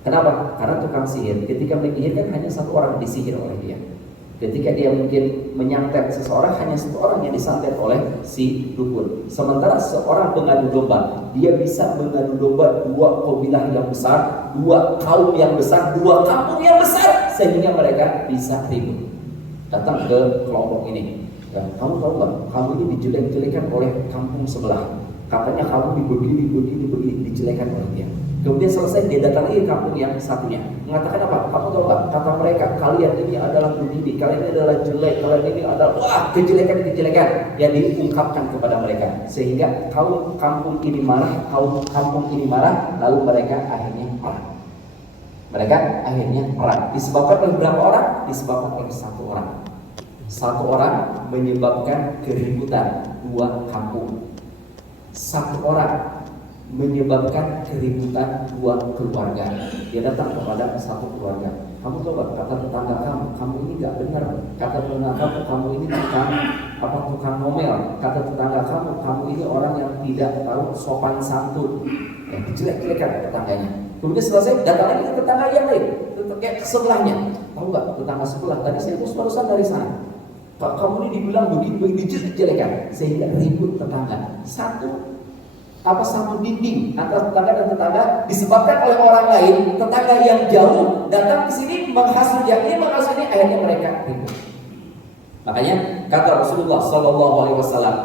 Kenapa? Karena tukang sihir ketika menyihir kan hanya 1 orang disihir oleh dia. Ketika dia mungkin menyantet seseorang, hanya 1 orang yang disantet oleh si dukun. Sementara seorang pengadu domba, dia bisa mengadu domba 2 kabilah yang besar, 2 kaum yang besar, 2 kampung yang besar, sehingga mereka bisa ribut. Datang ke kelompok ini, ya, kamu tahu nggak? Kamu ini dijelek-jelekan oleh kampung sebelah. Katanya kamu begini, dijelekan oleh dia. Kemudian selesai, dia datang lagi ke kampung yang satunya, mengatakan apa? Kamu tahu nggak? Kata mereka, kalian ini adalah begini, kalian ini adalah jelek, kalian ini adalah wah kejelekan yang diungkapkan kepada mereka, sehingga kaum kampung ini marah, lalu mereka akhirnya perang. Disebabkan oleh berapa orang? Disebabkan oleh 1 orang. 1 orang menyebabkan keributan 2 kampung. 1 orang menyebabkan keributan 2 keluarga. Dia datang kepada 1 keluarga. Kamu coba, kata tetangga kamu ini nggak benar. Kata tetangga kamu ini tukang ngomel. Kata tetangga kamu ini orang yang tidak tahu sopan santun. Ya, dijelek-jelekan tetangganya. Kemudian selesai, datang lagi ke tetangga yang lain. sebelahnya. Tahu nggak tetangga sebelah? Tadi saya terus barusan dari sana. Pak, kamu ini dibilang begini dijelek-jelekan sehingga ribut tetangga. Satu dinding antara tetangga dan tetangga disebabkan oleh orang lain. Tetangga yang jauh datang ke sini menghasut yang ini, akhirnya mereka ribut. Makanya kata Rasulullah Sallallahu Alaihi Wasallam,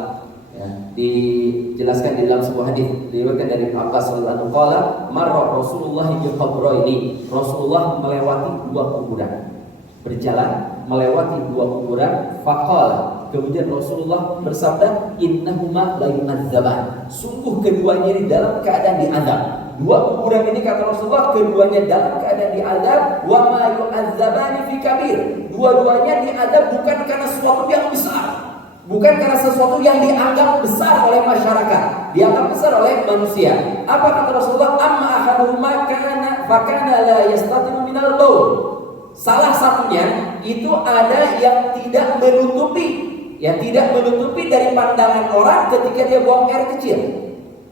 ya, dijelaskan di dalam sebuah hadis diriwayatkan dari Ibnu Abbas radhiyallahu anhu, qala marra Rasulullah bi qabraini. Rasulullah melewati dua kuburan. Berjalan melewati dua kuburan, faqala, kemudian Rasulullah bersabda, innahuma la yu'adzaban. Sungguh keduanya ini dalam keadaan diazab. Dua kuburan ini kata Rasulullah keduanya dalam keadaan diazab, wa ma yu'adzabani fi kabir. Dua-duanya diazab bukan karena sesuatu yang besar, bukan karena sesuatu yang dianggap besar oleh masyarakat, dianggap besar oleh manusia. Apa kata Rasulullah? Amma ahaduhuma kana la yastatimu minal baul. Salah satunya itu ada yang tidak menutupi dari pandangan orang ketika dia buang air kecil.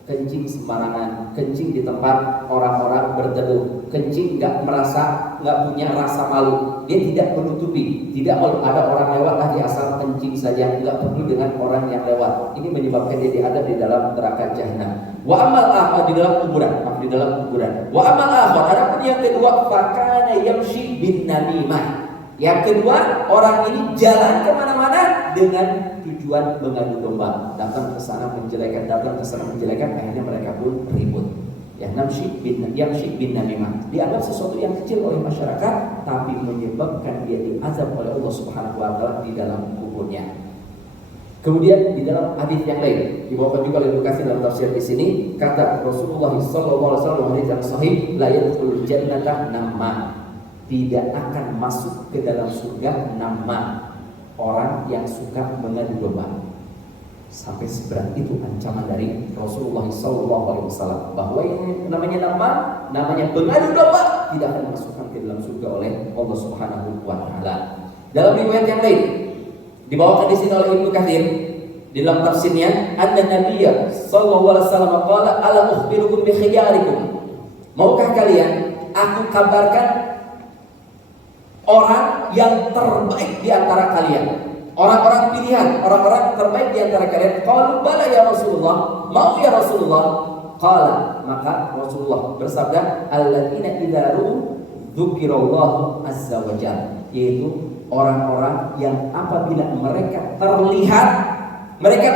Kencing sembarangan, kencing di tempat orang-orang berteduh, kencing nggak punya rasa malu. Dia tidak menutupi, tidak malu. Ada orang lewat dia asal kencing saja, nggak peduli dengan orang yang lewat. Ini menyebabkan dia diadab di dalam neraka jahanam. Wa amal akhar di dalam kuburan. Wa amal akhar, adapun yang kedua, fakana yamshi bin namimah. Yang kedua, orang ini jalan kemana-mana dengan tujuan mengadu domba, datang ke sana menjelekan, akhirnya mereka pun ribut. Yamshi bin namimah, dianggap sesuatu yang kecil oleh masyarakat, tapi menyebabkan dia diazab oleh Allah Subhanahu wa taala di dalam kuburnya. Kemudian di dalam hadis yang lain dibawakan juga oleh Ibnu Katsir dalam tafsir di sini, kata Rasulullah sallallahu alaihi wasallam hadis yang sahih, la yadkhulul jannata namma. Tidak akan masuk ke dalam surga namma, orang yang suka mengadu domba. Sampai seberat itu ancaman dari Rasulullah SAW bahwa yang namanya nama, namanya pengadu domba tidak akan dimasukkan ke dalam surga oleh Allah Subhanahu wa taala. Dalam riwayat yang lain dibawakan di sini oleh Ibnu Katsir di dalam tafsirnya, anna Nabiyya sallallahu alaihi wasallam qala ala ukhbirukum bi khiyarikum. Maukah kalian aku kabarkan orang yang terbaik di antara kalian, orang-orang pilihan, orang-orang terbaik di antara kalian? Qalu bala ya Rasulullah, mau ya Rasulullah. Qala, maka Rasulullah bersabda, alladzina idza dzukirallahu azza wa jalla, yaitu orang-orang yang apabila mereka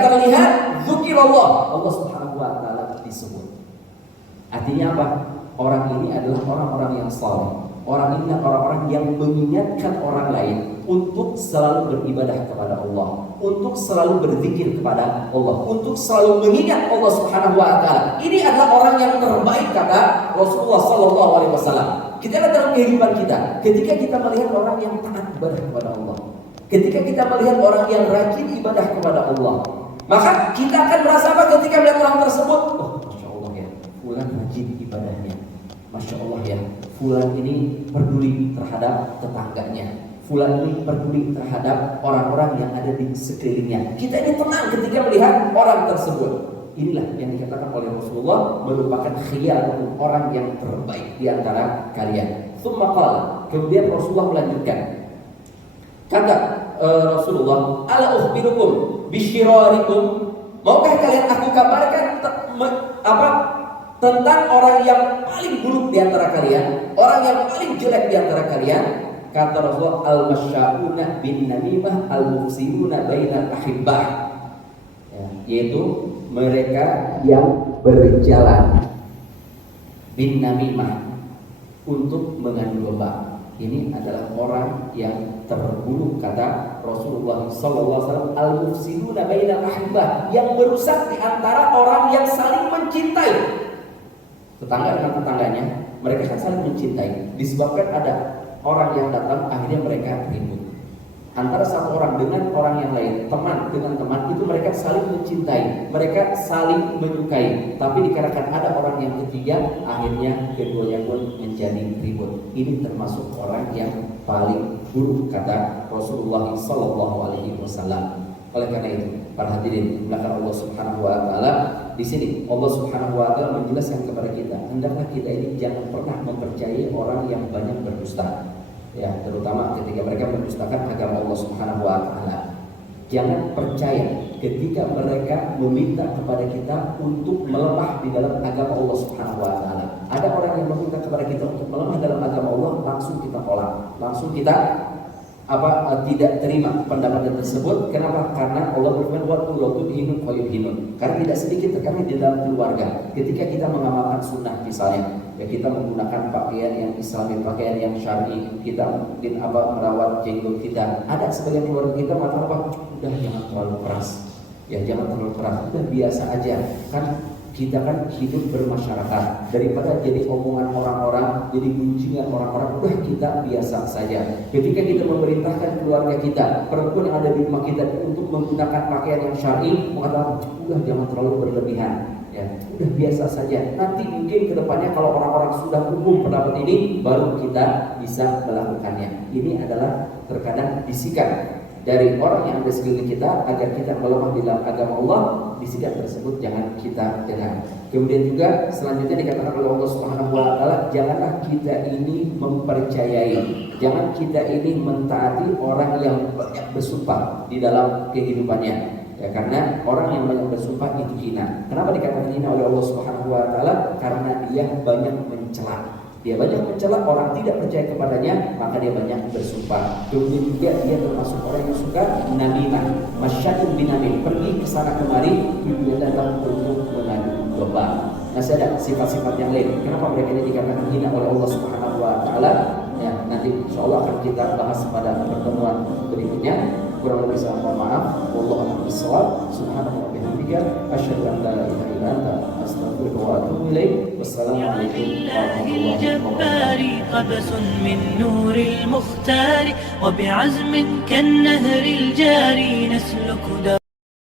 terlihat dzukirallah, Allah Subhanahu wa taala disebut. Artinya apa? Orang ini adalah orang-orang yang saleh. Orang ini orang-orang yang mengingatkan orang lain untuk selalu beribadah kepada Allah, untuk selalu berzikir kepada Allah, untuk selalu mengingat Allah Subhanahu wa taala. Ini adalah orang yang terbaik kata Rasulullah sallallahu alaihi wasallam. Kita lihat dalam kehidupan kita, ketika kita melihat orang yang taat ibadah kepada Allah, ketika kita melihat orang yang rajin ibadah kepada Allah, maka kita akan merasa apa ketika melihat orang tersebut? Oh, Masya Allah ya, fulan rajin ibadahnya. Masya Allah ya, fulan ini peduli terhadap tetangganya, fulan ini peduli terhadap orang-orang yang ada di sekelilingnya. Kita ini tenang ketika melihat orang tersebut. Inilah yang dikatakan oleh Rasulullah merupakan khiyar, orang yang terbaik di antara kalian. Tsumma qala, kemudian Rasulullah melanjutkan, kata Rasulullah, ala ukhbirukum bisyirarikum. Maukah kalian aku kabarkan tentang orang yang paling buruk di antara kalian, orang yang paling jelek di antara kalian? Kata Rasulullah, al-masyauna bin namimah al-mufsiduna bainal ahibbah, yaitu mereka yang berjalan bin namimah untuk mengadu domba. Ini adalah orang yang terburuk kata Rasulullah SAW, al-mufsiduna bainal ahibbah, yang merusak di antara orang yang saling mencintai. Tetangga dengan tetangganya, mereka kan saling mencintai. Disebabkan ada orang yang datang, akhirnya mereka ribut. Antara satu orang dengan orang yang lain, teman dengan teman, itu mereka saling mencintai, mereka saling menyukai. Tapi dikarenakan ada orang yang ketiga, akhirnya keduanya pun menjadi ribut. Ini termasuk orang yang paling buruk kata Rasulullah SAW. Oleh karena itu, para hadirin belakang Allah Subhanahu wa taala, di sini Allah Subhanahu wa taala menjelaskan kepada kita, hendaklah kita ini jangan pernah mempercayai orang yang banyak berdusta. Ya, terutama ketika mereka mendustakan agama Allah Subhanahu wa taala. Jangan percaya ketika mereka meminta kepada kita untuk melemah di dalam agama Allah Subhanahu wa taala. Ada orang yang meminta kepada kita untuk melemah dalam agama Allah, langsung kita tolak. Langsung kita tidak terima pendapat tersebut. Kenapa? Karena Allah berfirman wa tudhinun qayuhinun. Karena tidak sedikit terkadang di dalam keluarga ketika kita mengamalkan sunnah misalnya, ya kita menggunakan pakaian yang islami, pakaian yang syar'i, kita mungkin merawat jenggot kita. Ada sebagian keluarga kita mengatakan udah jangan terlalu keras. Ya jangan terlalu keras, udah biasa aja. Kan kita kan hidup bermasyarakat, daripada jadi omongan orang-orang, jadi gunjingan orang-orang, udah kita biasa saja. Ketika kita memerintahkan keluarga kita, perempuan yang ada di rumah kita untuk menggunakan pakaian yang syar'i, mengatakan udah jangan terlalu berlebihan. Ya, udah biasa saja. Nanti mungkin kedepannya kalau orang-orang sudah umum pendapat ini, baru kita bisa melakukannya. Ini adalah terkadang bisikan dari orang yang ada sekeliling kita agar kita melemah di dalam agama Allah. Bisikan tersebut jangan kita dengar. Kemudian juga selanjutnya dikatakan oleh Allah Subhanahu wa taala, janganlah kita ini mempercayai, jangan kita ini mentaati orang yang banyak bersumpah di dalam kehidupannya. Ya, karena orang yang banyak bersumpah itu hina. Kenapa dikatakan hina oleh Allah Subhanahu wa taala? Karena dia banyak mencela. Dia banyak mencela, orang tidak percaya kepadanya, maka dia banyak bersumpah. Kemudian juga dia termasuk orang yang suka namimah, masyadun binamim, pergi ke sana kemari tujuan datang untuk mengadu domba. Masih ada sifat-sifat yang lain. Kenapa mereka ini dikatakan hina oleh Allah Subhanahu wa taala? Ya, nanti insyaallah akan kita bahas pada pertemuan berikutnya. Kurang lebih saya mohon maaf. Wallahu a'lam bishawab. Subhanallah wa bihamdika asyhadu an la ilaha illa anta astaghfiruka wa atubu ilaik. Wassalamualaikum warahmatullahi wabarakatuh. قبس من نور المختار وبعزم كالنهر الجاري نسلك